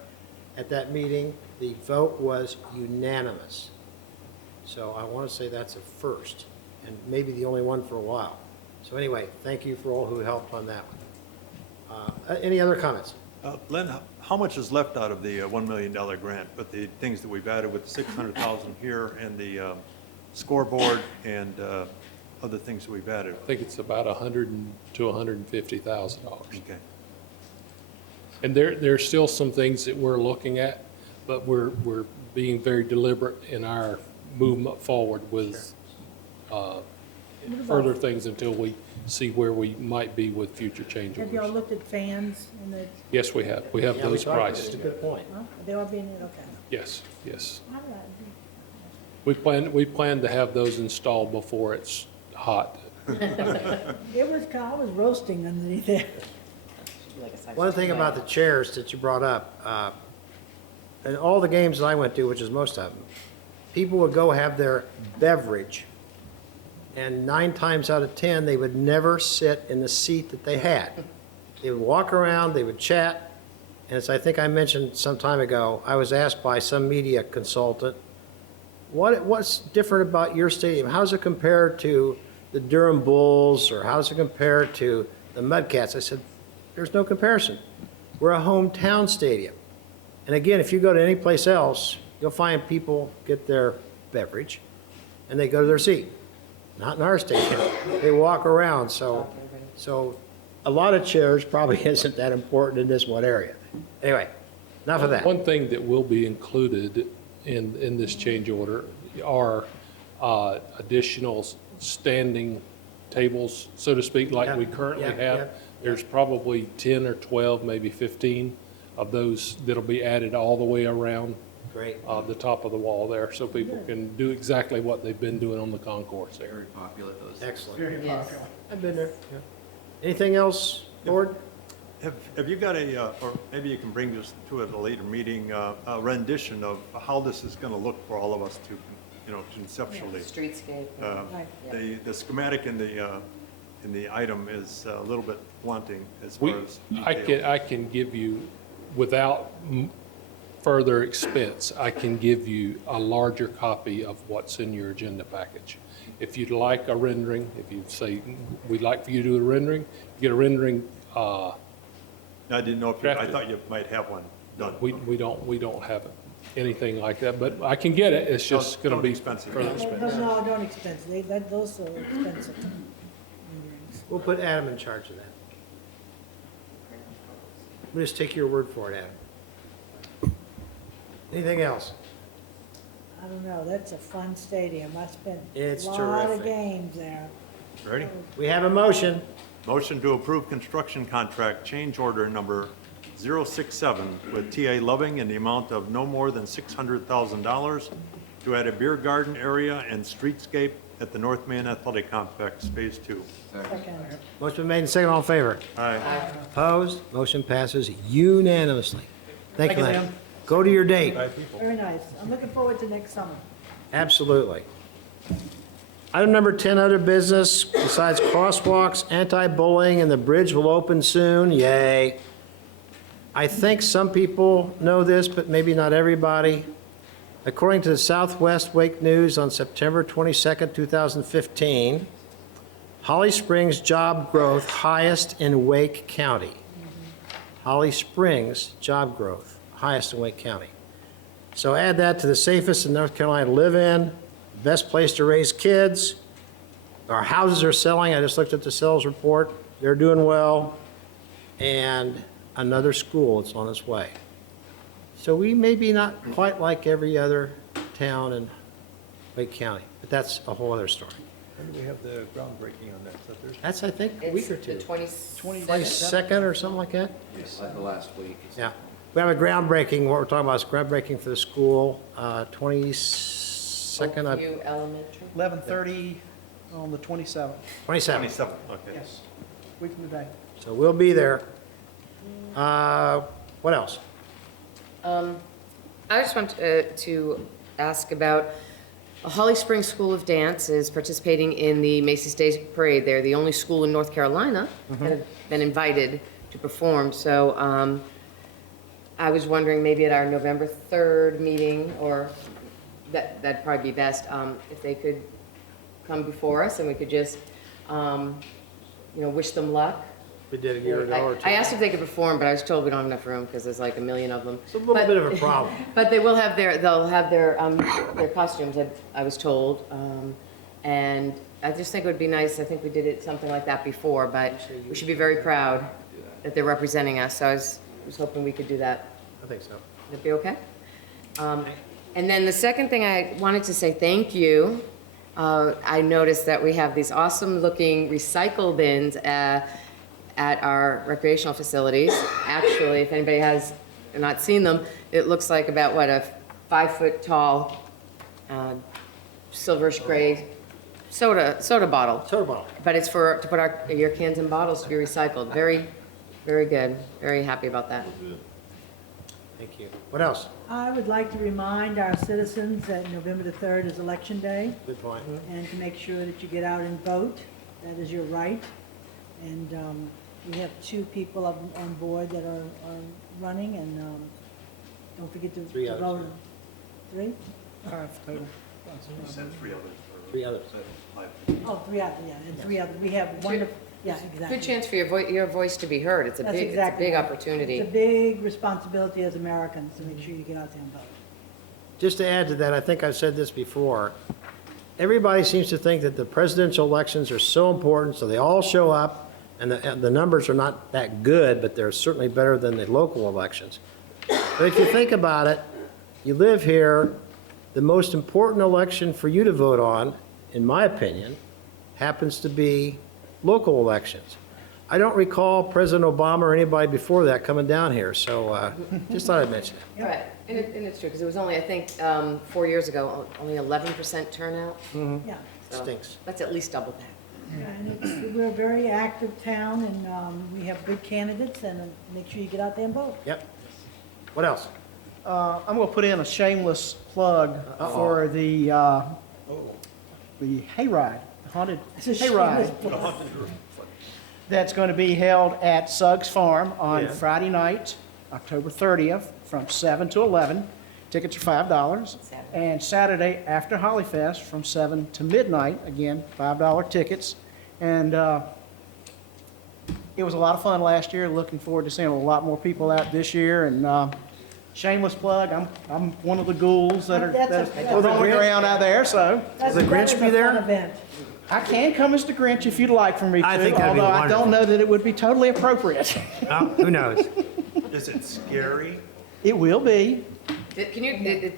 at that meeting. The vote was unanimous. So I want to say that's a first, and maybe the only one for a while. So anyway, thank you for all who helped on that one. Any other comments? Len, how much is left out of the $1 million grant, but the things that we've added with the 600,000 here and the scoreboard and other things that we've added? I think it's about $100,000 to $150,000. Okay. And there's still some things that we're looking at, but we're being very deliberate in our movement forward with further things until we see where we might be with future change Have y'all orders. looked at fans and the, Yes, we have. We have Yeah, we those talked about it. priced. It's a good point. huh? They are being, okay. Yes, yes. All right. We plan to have those installed before it's hot. It was, I was roasting underneath there. One thing about the chairs that you brought up, in all the games that I went to, which is most of them, people would go have their beverage, and 9 times out of 10, they would never sit in the seat that they had. They would walk around, they would chat, and as I think I mentioned some time ago, I was asked by some media consultant, what's different about your stadium? How does it compare to the Durham Bulls, or how does it compare to the Mudcats? I said, there's no comparison. We're a hometown stadium. And again, if you go to any place else, you'll find people get their beverage and they go to their seat. Not in our stadium. They walk around, so a lot of chairs probably isn't that important in this one area. Anyway, enough of that. One thing that will be included in this change order are additional standing tables, so to speak, like we currently have. There's probably 10 or 12, maybe 15 of those that'll be added all the way around Great. the top of the wall there, so people can do exactly what they've been doing on the concourse Very area. popular, those. Excellent. Very Yes. popular. I've been there. Yeah. Anything else, board? Have you got or maybe you can bring this to at a later meeting, a rendition of how this is going to look for all of us to, conceptually? Streetscape. Right. The schematic in the item is a little bit wanting as We, far as I detail. can give you, without further expense, I can give you a larger copy of what's in your agenda package. If you'd like a rendering, if you say, we'd like for you to do a rendering, get a rendering. I didn't know if I thought you might have one done. We don't have anything like that, but I can get it. It's just going to be expensive. further No, expense. no, don't expensive. Those are expensive. We'll put Adam in charge of that. We'll just take your word for it, Adam. Anything else? I don't know, that's a fun stadium. I spent It's a lot of terrific. games there. Ready? We have a motion. Motion to approve construction contract change order number 067 with TA Loving in the amount of no more than $600,000 to add a beer garden area and streetscape at the North Main Athletic Complex, Phase 2. Second. Motion been made and seconded. All in favor? Aye. Opposed? Motion passes unanimously. Thank you, Thank you, Len. ma'am. Go to your date. Very nice. I'm looking forward to next summer. Absolutely. Item number 10, other business, besides crosswalks, anti-bullying, and the bridge will open soon. Yay. I think some people know this, but maybe not everybody. According to the Southwest Wake News on September 22nd, 2015, Holly Springs job growth highest in Wake County. Holly Springs job growth highest in Wake County. So add that to the safest in North Carolina to live in, best place to raise kids. Our houses are selling. I just looked at the sales report. They're doing well. And another school is on its way. So we may be not quite like every other town in Wake County, but that's a whole other story. When do we have the groundbreaking on that? Is that Thursday? That's, I think, a week or two. It's the 27th. 22nd or something like that? Yes, like the last week. Yeah. We have a groundbreaking, what we're talking about is groundbreaking for the school, 22nd, Oakview Elementary. 11:30 on the 27th. 27th. 27, okay. Yes, week from today. So we'll be there. What else? I just want to ask about Holly Springs School of Dance is participating in the Macy's Day Parade. They're the only school in North Carolina that have been invited to perform. So I was wondering maybe at our November 3rd meeting, or that'd probably be best, if they could come before us and we could just, wish them luck. We did a year ago or two. I asked if they could perform, but I was told we don't have enough room because there's like a million of them. It's a little bit of a problem. But they'll have their costumes, I was told. And I just think it would be nice, I think we did something like that before, but we should be very proud that they're representing us. So I was hoping we could do that. I think so. Would it be okay? And then the second thing I wanted to say thank you. I noticed that we have these awesome looking recycle bins at our recreational facilities. Actually, if anybody has not seen them, it looks like about, a 5-foot tall silverish gray soda bottle. Soda bottle. But it's to put your cans and bottles to be recycled. Very, very good. Very happy about that. Thank you. What else? I would like to remind our citizens that November the 3rd is Election Day, Good point. and to make sure that you get out and vote. That is your right. And we have 2 people on board that are running, and don't forget to Three to others, vote. 3? 5 total. You said 3 others. Three others. Oh, 3 others, yeah, and 3 others. We have wonderful, yeah, exactly. Good chance for your voice to be heard. It's a That's big exactly right. opportunity. It's a big responsibility as Americans to make sure you get out there and vote. Just to add to that, I think I've said this before. Everybody seems to think that the presidential elections are so important, so they all show up, and the numbers are not that good, but they're certainly better than the local elections. But if you think about it, you live here, the most important election for you to vote on, in my opinion, happens to be local elections. I don't recall President Obama or anybody before that coming down here, so just thought I'd mention it. Right, and it's true, because it was only, I think, 4 years ago, only 11% turnout. Yeah. So Stinks. Let's at least double that. Yeah, and we're a very active town, and we have good candidates, and make sure you get out there and vote. Yep. What else? I'm going to put in a shameless plug for the hayride, the haunted It's a hayride. shameless That's going to be held at Suggs Farm on Yeah. Friday night, October 30th, from 7 to 11. Tickets are $5. And Saturday after Hollyfest, from 7 to midnight, again, $5 tickets. And it was a lot of fun last year. Looking forward to seeing a lot more people out this year. And shameless plug, I'm one of the ghouls that are roaming around out there, so That's- Will the Grinch that is be a there? fun event. I can come as the Grinch if you'd like for me to, I think that'd be although I don't wonderful. know that it would be totally appropriate. Oh, who knows? Is it scary? It will be. Can you, yep.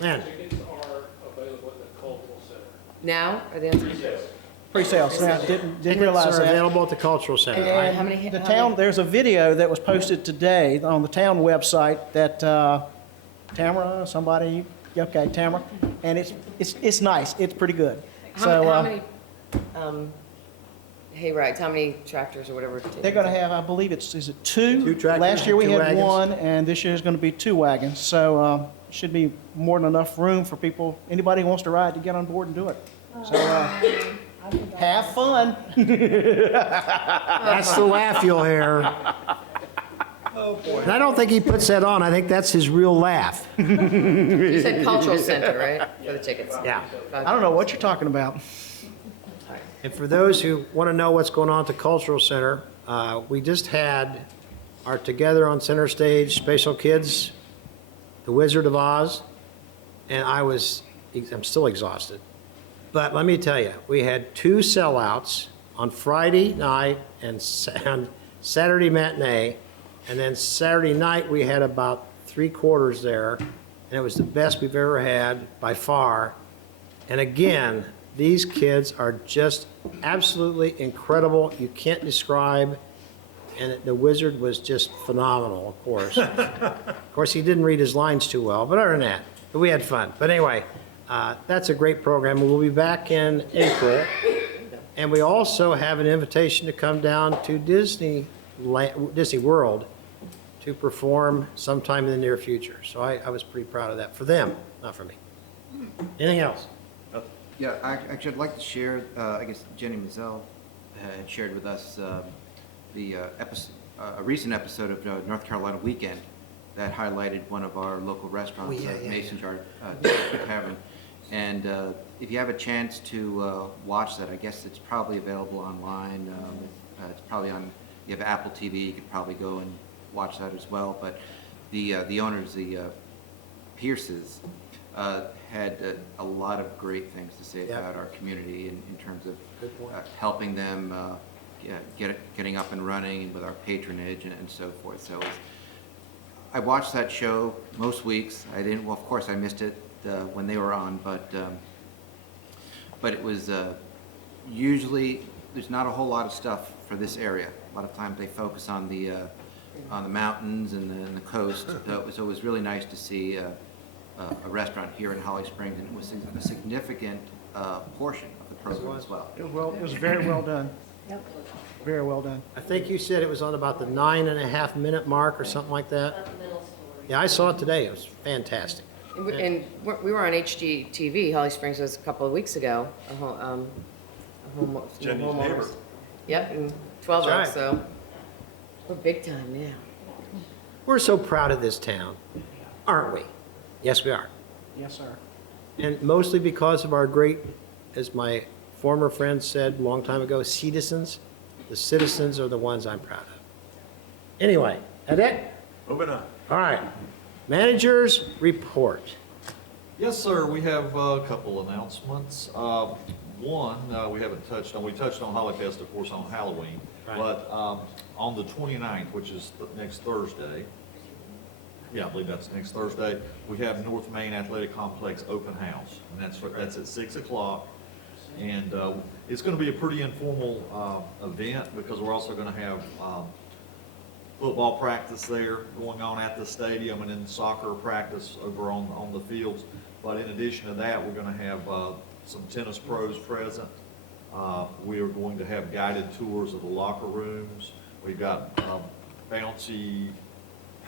Man, Tickets are available at the Cultural Center. Now, are they on? Pre-sale, so I didn't tickets realize are that. available at the Cultural Center. And how many? The town, there's a video that was posted today on the town website that Tamara, somebody, okay, Tamara, and it's nice, it's pretty good. So How many hay rides, how many tractors or whatever? they're gonna have, I believe is it two? Two tractors Last year we and two had wagons. one, and this year's gonna be 2 wagons, so should be more than enough room for people, anybody who wants to ride to get on board and do it. So have fun. That's the laugh you'll hear. And I don't think he puts that on. I think that's his real laugh. You said Cultural Center, right, for the tickets? Yeah. I don't know what you're talking about. And for those who want to know what's going on at the Cultural Center, we just had our Together on Center Stage Special Kids, The Wizard of Oz, and I'm still exhausted. But let me tell you, we had 2 sellouts on Friday night and Saturday matinee, and then Saturday night we had about 3/4 there, and it was the best we've ever had by far. And again, these kids are just absolutely incredible. You can't describe And the wizard was just phenomenal, of course. Of course, he didn't read his lines too well, but other than that, we had fun. But anyway, that's a great program. We'll be back in April. And we also have an invitation to come down to Disney World to perform sometime in the near future. So I was pretty proud of that, for them, not for me. Anything else? Yeah, actually, I'd like to share, I guess Jenny Mazzell had shared with us a recent episode of North Carolina Weekend that highlighted one of our local restaurants, Mason Jar Tavern. And if you have a chance to watch that, I guess it's probably available online. It's probably on, you have Apple TV, you could probably go and watch that as well. But the owners, the Pierces, had a lot of great things to say about our community in terms of helping them getting up and running with our patronage and so forth. So I watched that show most weeks. I didn't, well, of course I missed it when they were on, but it was usually, there's not a whole lot of stuff for this area. A lot of times they focus on the mountains and the coast. So it was really nice to see a restaurant here in Holly Springs, and it was a significant portion of the program as well. It was very well done. Yep. Very well done. I think you said it was on about the 9.5 minute mark or something like that. Yeah, I saw it today. It was fantastic. And we were on HGTV, Holly Springs was a couple of weeks ago. Jenny's neighbor. Yep, and 12 That's Oaks, so we're big time now. We're so proud of this town, aren't we? Yes, we are. Yes, sir. And mostly because of our great, as my former friend said a long time ago, citizens. The citizens are the ones I'm proud of. Anyway, that it? Moving on. All right. Managers report. Yes, sir, we have a couple announcements. One, we haven't touched on, we touched on Holly Fest, of course, on Halloween. Right. But on the 29th, which is next Thursday, yeah, I believe that's next Thursday, we have North Main Athletic Complex open house. And that's at 6 o'clock. And it's going to be a pretty informal event because we're also going to have football practice there going on at the stadium and then soccer practice over on the fields. But in addition to that, we're going to have some tennis pros present. We are going to have guided tours of the locker rooms. We've got bouncy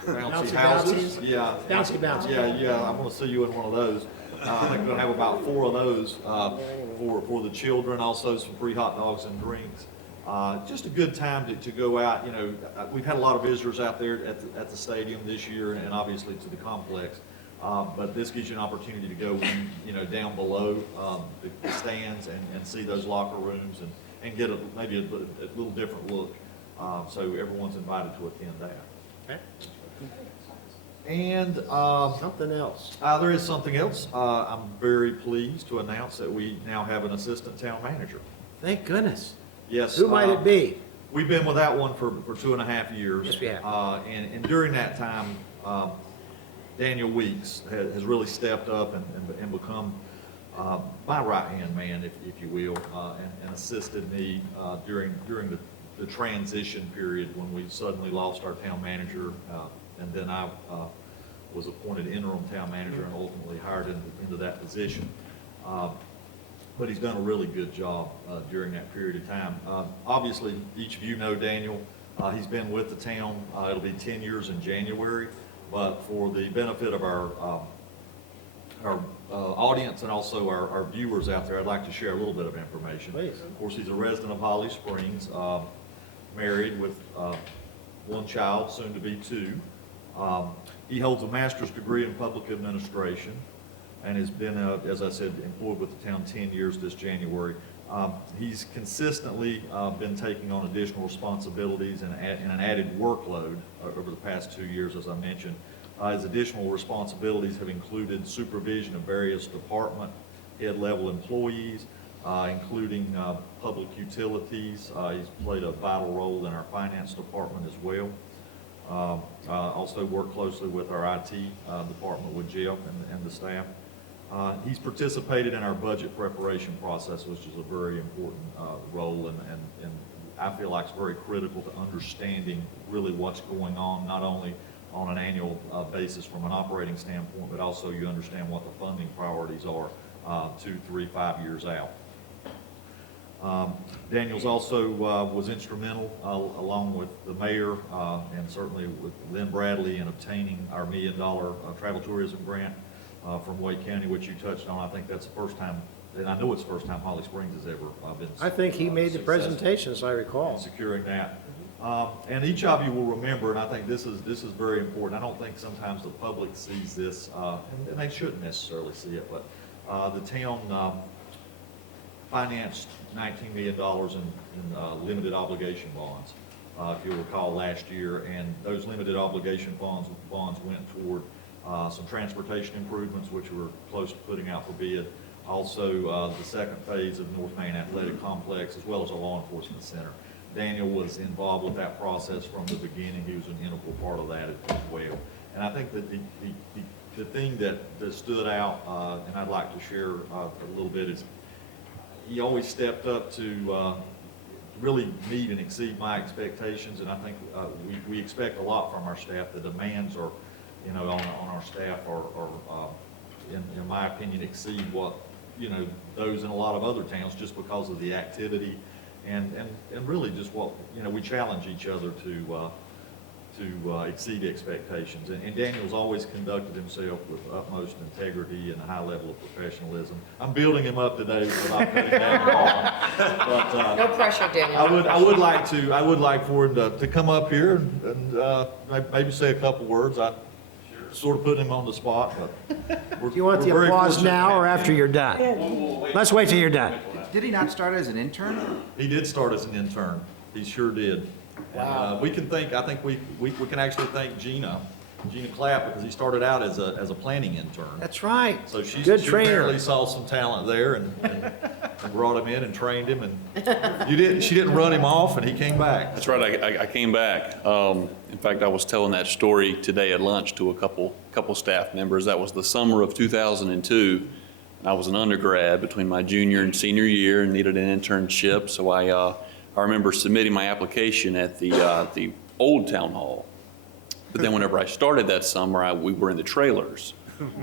houses. Bouncies? Yeah. Bouncy. Yeah, I'm going to see you in one of those. I think we're going to have about 4 of those for the children, also some free hot dogs and drinks. Just a good time to go out. You know, we've had a lot of visitors out there at the stadium this year, and obviously to the complex. But this gives you an opportunity to go, down below the stands and see those locker rooms and get maybe a little different look. So everyone's invited to attend that. Okay. And something else. There is something else. I'm very pleased to announce that we now have an assistant town manager. Thank goodness. Yes. Who might it be? We've been without one for 2.5 years. Yes, we have. And during that time, Daniel Weeks has really stepped up and become my right-hand man, if you will, and assisted me during the transition period when we suddenly lost our town manager, and then I was appointed interim town manager and ultimately hired into that position. But he's done a really good job during that period of time. Obviously, each of you know Daniel. He's been with the town. It'll be 10 years in January. But for the benefit of our audience and also our viewers out there, I'd like to share a little bit of information. Please. Of course, he's a resident of Holly Springs, married with one child, soon to be 2. He holds a master's degree in public administration and has been, as I said, employed with the town 10 years this January. He's consistently been taking on additional responsibilities and an added workload over the past 2 years, as I mentioned. His additional responsibilities have included supervision of various department head level employees, including public utilities. He's played a vital role in our finance department as well. Also worked closely with our IT department with Jeff and the staff. He's participated in our budget preparation process, which is a very important role, and I feel like is very critical to understanding really what's going on, not only on an annual basis from an operating standpoint, but also you understand what the funding priorities are 2, 3, 5 years out. Daniel's also was instrumental, along with the mayor and certainly with Lynn Bradley, in obtaining our $1 million travel tourism grant from Wake County, which you touched on. I think that's the first time, and I know it's the first time Holly Springs has ever been. I think he made the presentation, as I recall. Securing that. And each of you will remember, and I think this is very important. I don't think sometimes the public sees this, and they shouldn't necessarily see it, but the town financed $19 million in limited obligation bonds, if you'll recall, last year, and those limited obligation bonds went toward some transportation improvements, which we're close to putting out for bid. Also, the second phase of North Main Athletic Complex, as well as a law enforcement center. Daniel was involved with that process from the beginning. He was an integral part of that as well. And I think that the thing that stood out, and I'd like to share a little bit, is he always stepped up to really meet and exceed my expectations, and I think we expect a lot from our staff. The demands are, on our staff are in my opinion, exceed what, those in a lot of other towns, just because of the activity and really just what, we challenge each other to exceed expectations. And Daniel's always conducted himself with utmost integrity and a high level of professionalism. I'm building him up today, so I'm cutting down but No pressure, Daniel. I would like for him to come up here and maybe say a couple words. I sort of put him on the spot, but Do you want the applause now or after you're done? Let's wait till you're done. Did he not start as an intern? He did start as an intern. He sure did. Wow. And I think we can actually thank Gina Clapp, because he started out as a planning intern. That's right. So she trainer. apparently saw some talent there and brought him in and trained him, and she didn't run him off, and he came back. That's right, I came back. In fact, I was telling that story today at lunch to a couple staff members. That was the summer of 2002. I was an undergrad between my junior and senior year and needed an internship, so I remember submitting my application at the old town hall. But then whenever I started that summer, we were in the trailers.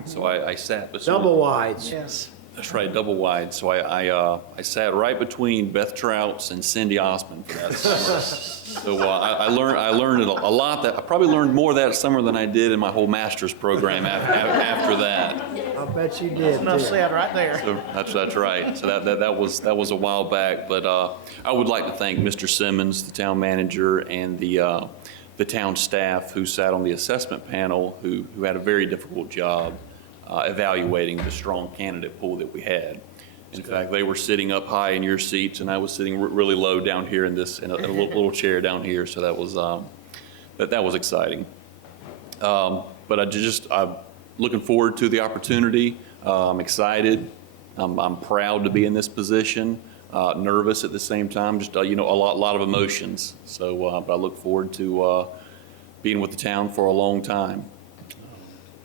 So I sat between. Double wides. Yes. That's right, double wide. So I sat right between Beth Trouts and Cindy Osmond for that summer. So I learned a lot. I probably learned more that summer than I did in my whole master's program after that. I bet you did. Enough too. said right there. So that's right. So that was a while back. But I would like to thank Mr. Simmons, the town manager, and the town staff who sat on the assessment panel, who had a very difficult job evaluating the strong candidate pool that we had. In fact, they were sitting up high in your seats, and I was sitting really low down here in a little chair down here. So that was that was exciting. But I'm looking forward to the opportunity. I'm excited. I'm proud to be in this position. Nervous at the same time. Just a lot of emotions. So, but I look forward to being with the town for a long time.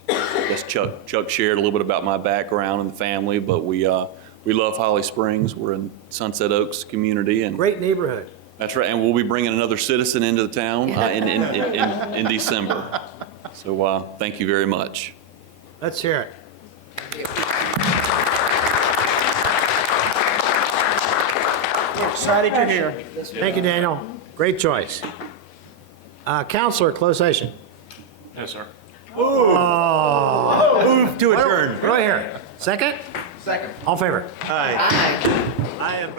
I guess Chuck shared a little bit about my background and the family, but we love Holly Springs. We're in Sunset Oaks community, and Great neighborhood. that's right. And we'll be bringing another citizen into the town in December. So thank you very much. Let's hear it. We're excited you're here. Thank you, Daniel. Great choice. Counselor, closed session. Yes, sir. Move to adjourn. Right here. Second? Second. All in favor? Aye. I am.